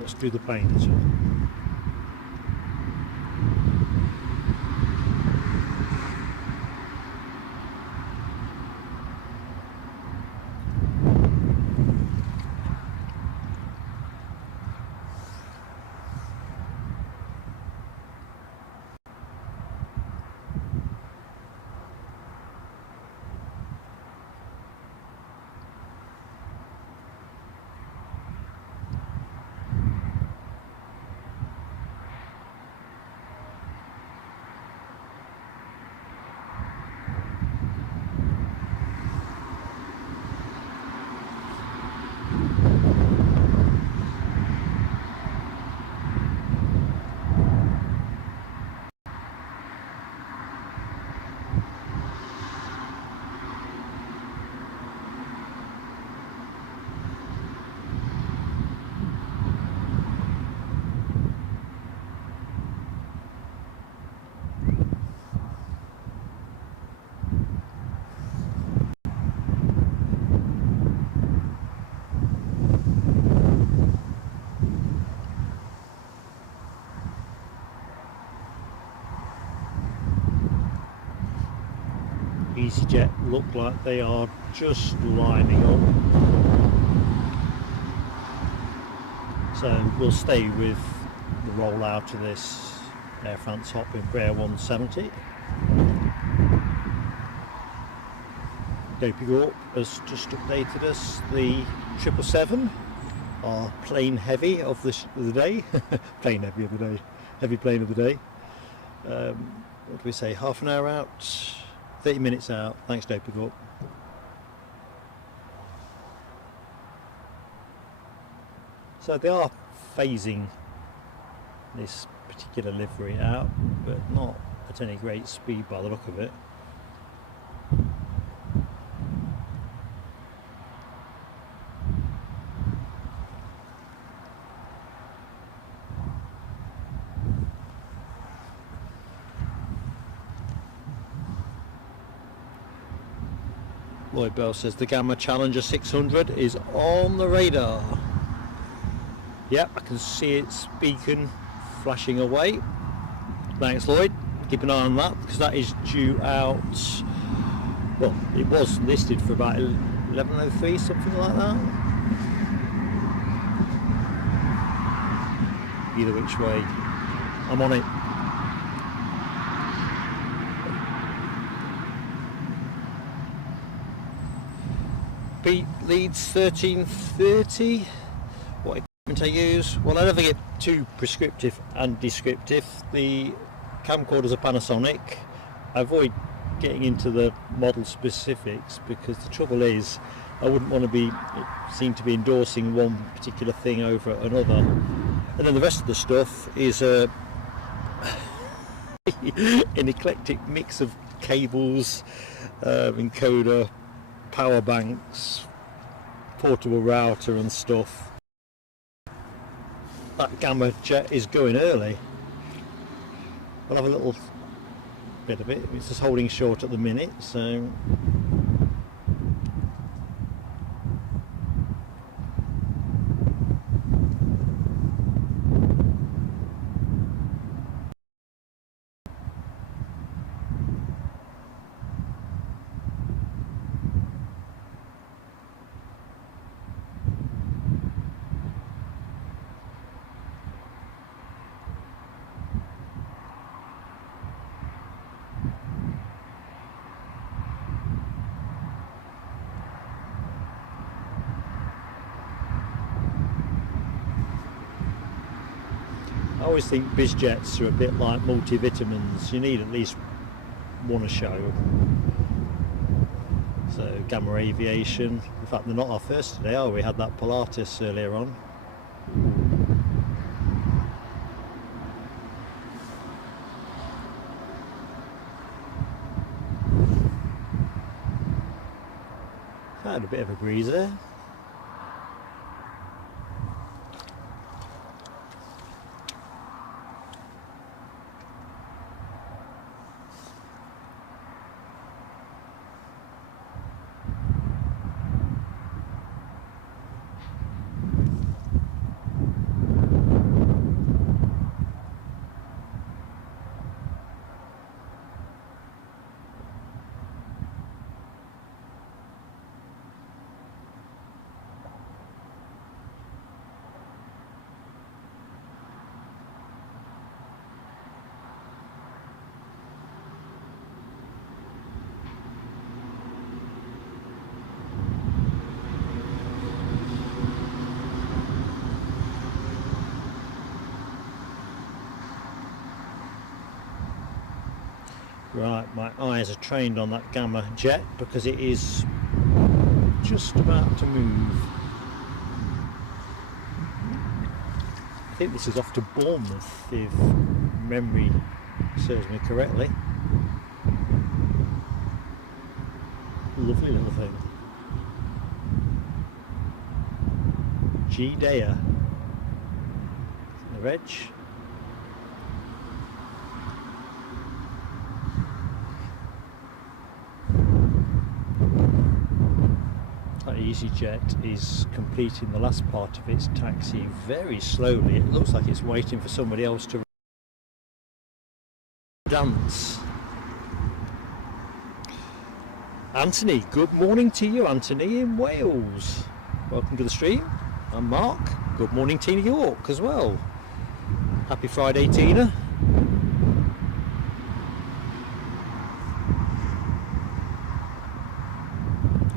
Let's do the paint. EasyJet look like they are just lining up, so we'll stay with the rollout of this Air France Hop Embraer 170. Dopey Gorp has just updated us the 777, our plane heavy of the day. Plane heavy of the day, heavy plane of the day. What do we say, half an hour out, 30 minutes out. Thanks, Dopey Gorp. So they are phasing this particular livery out, but not at any great speed by the look of it. Lloyd Bell says the Gamma Challenger 600 is on the radar. Yep, I can see its beacon flashing away. Thanks, Lloyd. Keep an eye on that, because that is due out. Well, it was listed for about 11:03, something like that. Either which way, I'm on it. Beat leads 1330. What equipment I use? Well, I never get too prescriptive and descriptive. The camcorders are Panasonic. I avoid getting into the model specifics, because the trouble is I wouldn't want to seem to be endorsing one particular thing over another. And then the rest of the stuff is an eclectic mix of cables, encoder, power banks, portable router and stuff. That Gamma jet is going early. We'll have a little bit of it. It's just holding short at the minute, so I always think biz jets are a bit like multivitamins. You need at least one a show. So Gamma Aviation. In fact, they're not our first today, are we? Had that Pilatus earlier on. Had a bit of a breeze there. Right, my eyes are trained on that Gamma jet because it is just about to move. I think this is off to Bournemouth, if memory serves me correctly. Lovely little thing. G-Dea. The reg. EasyJet is completing the last part of its taxi very slowly. It looks like it's waiting for somebody else to dance. Anthony, good morning to you, Anthony in Wales. Welcome to the stream. I'm Mark. Good morning, Tina York as well. Happy Friday, Tina.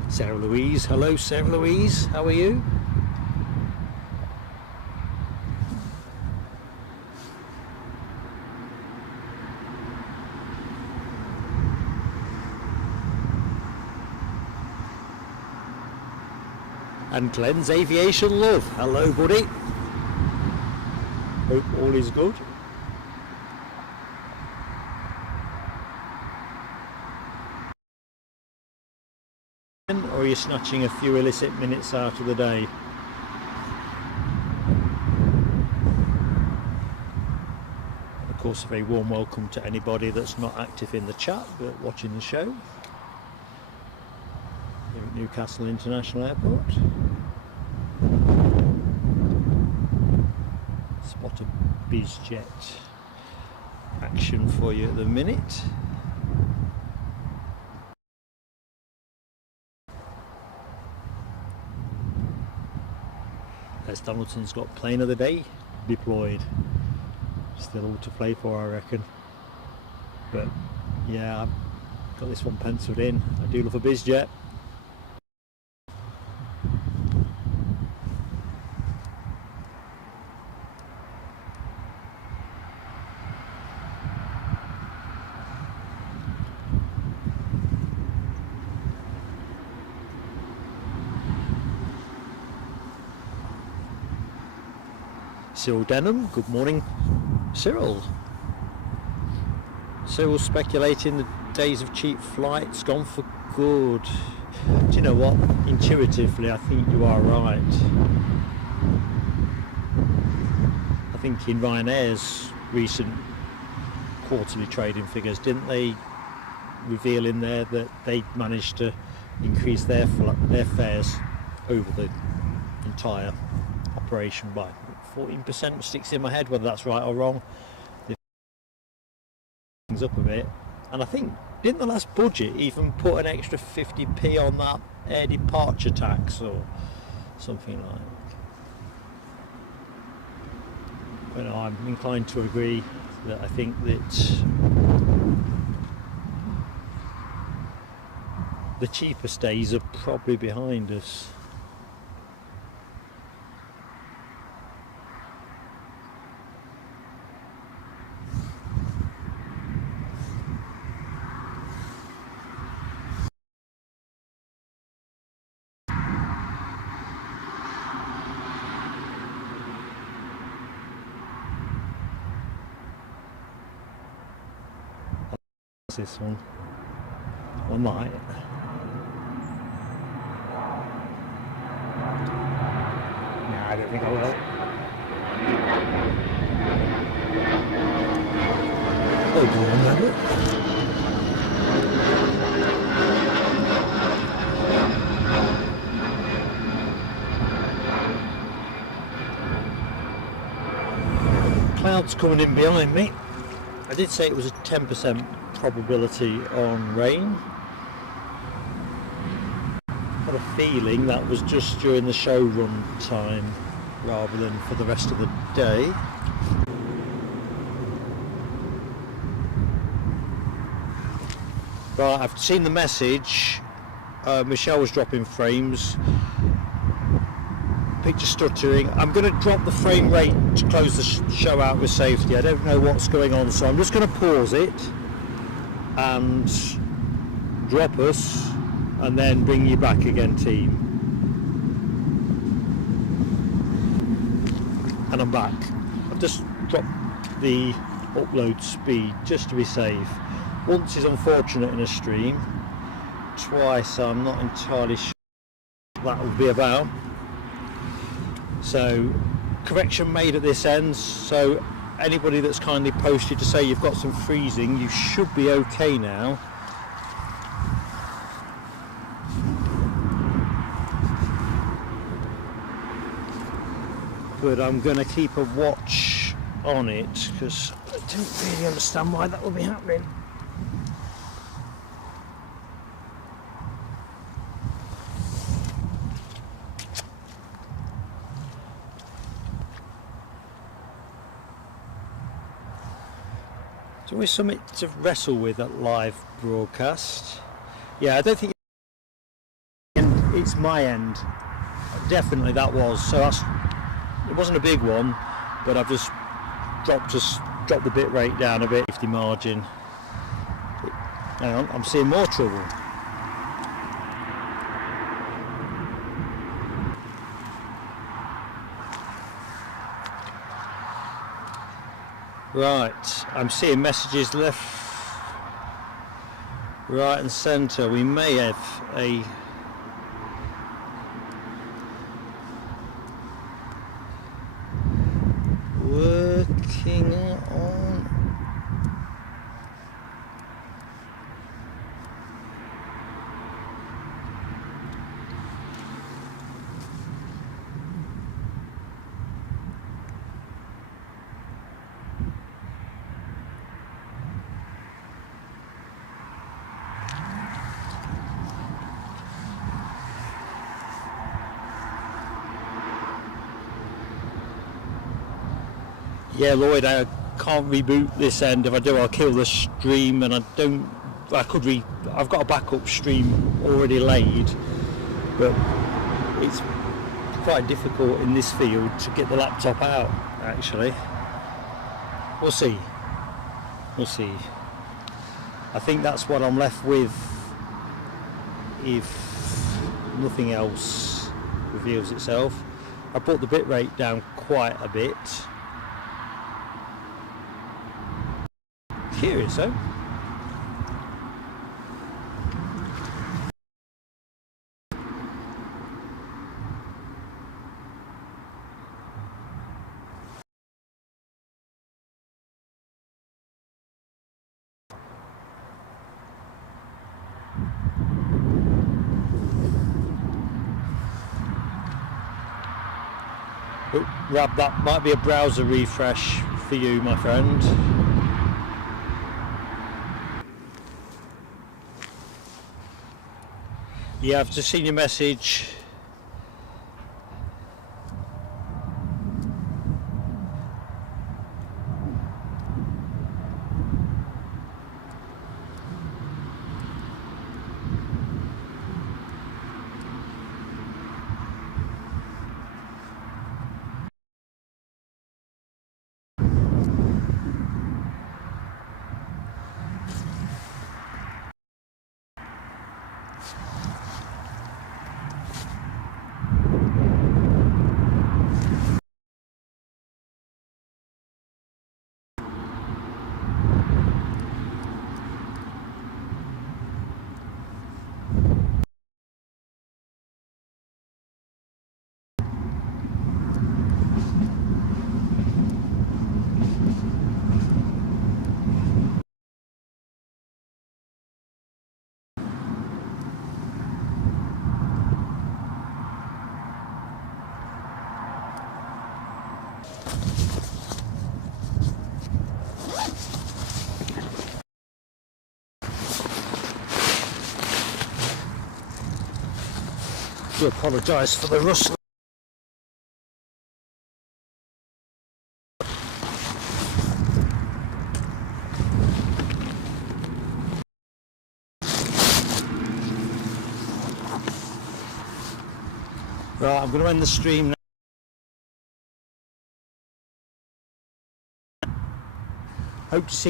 Sarah Louise, hello Sarah Louise, how are you? And Glenn's Aviation Love, hello buddy. Hope all is good. Or are you snatching a few illicit minutes out of the day? Of course, a very warm welcome to anybody that's not active in the chat but watching the show here at Newcastle International Airport. Spot a BizJet action for you at the minute. Les Donaldson's got plane of the day deployed. Still all to play for, I reckon. But yeah, I've got this one penciled in. I do love a BizJet. Cyril Denham, good morning Cyril. Cyril's speculating the days of cheap flights gone for good. Do you know what? Intuitively I think you are right. I think in Ryanair's recent quarterly trading figures, didn't they reveal in there that they managed to increase their fares over the entire operation by 14%, sticks in my head whether that's right or wrong. Things up a bit, and I think didn't the last budget even put an extra 50p on that air departure tax or something like? But no, I'm inclined to agree that I think that the cheapest days are probably behind us. This one I might. Nah, I don't think I will. Hold on a minute. Clouds coming in behind me. I did say it was a 10% probability on rain. Got a feeling that was just during the show run time rather than for the rest of the day. Right, I've seen the message. Michelle was dropping frames. Picture stuttering. I'm going to drop the frame rate to close the show out with safety. I don't know what's going on, so I'm just going to pause it and drop us and then bring you back again, team. And I'm back. I've just dropped the upload speed just to be safe. Once is unfortunate in a stream, twice I'm not entirely sure what that will be about. So correction made at this end, so anybody that's kindly posted to say you've got some freezing, you should be okay now. But I'm going to keep a watch on it because I don't really understand why that will be happening. It's always something to wrestle with at live broadcast. Yeah, I don't think it's my end. Definitely that was. So it wasn't a big one, but I've just dropped the bit rate down a bit. Safety margin. Hang on, I'm seeing more trouble. Right, I'm seeing messages left, right and centre. We may have a working on. Yeah, Lloyd, I can't reboot this end. If I do, I'll kill the stream, and I've got a backup stream already laid, but it's quite difficult in this field to get the laptop out, actually. We'll see. I think that's what I'm left with if nothing else reveals itself. I brought the bitrate down quite a bit. Curious though. Oh, Rab, that might be a browser refresh for you, my friend. Yeah, I've just seen your message. I do apologise for the rustle. Right, I'm going to end the stream now. Hope to see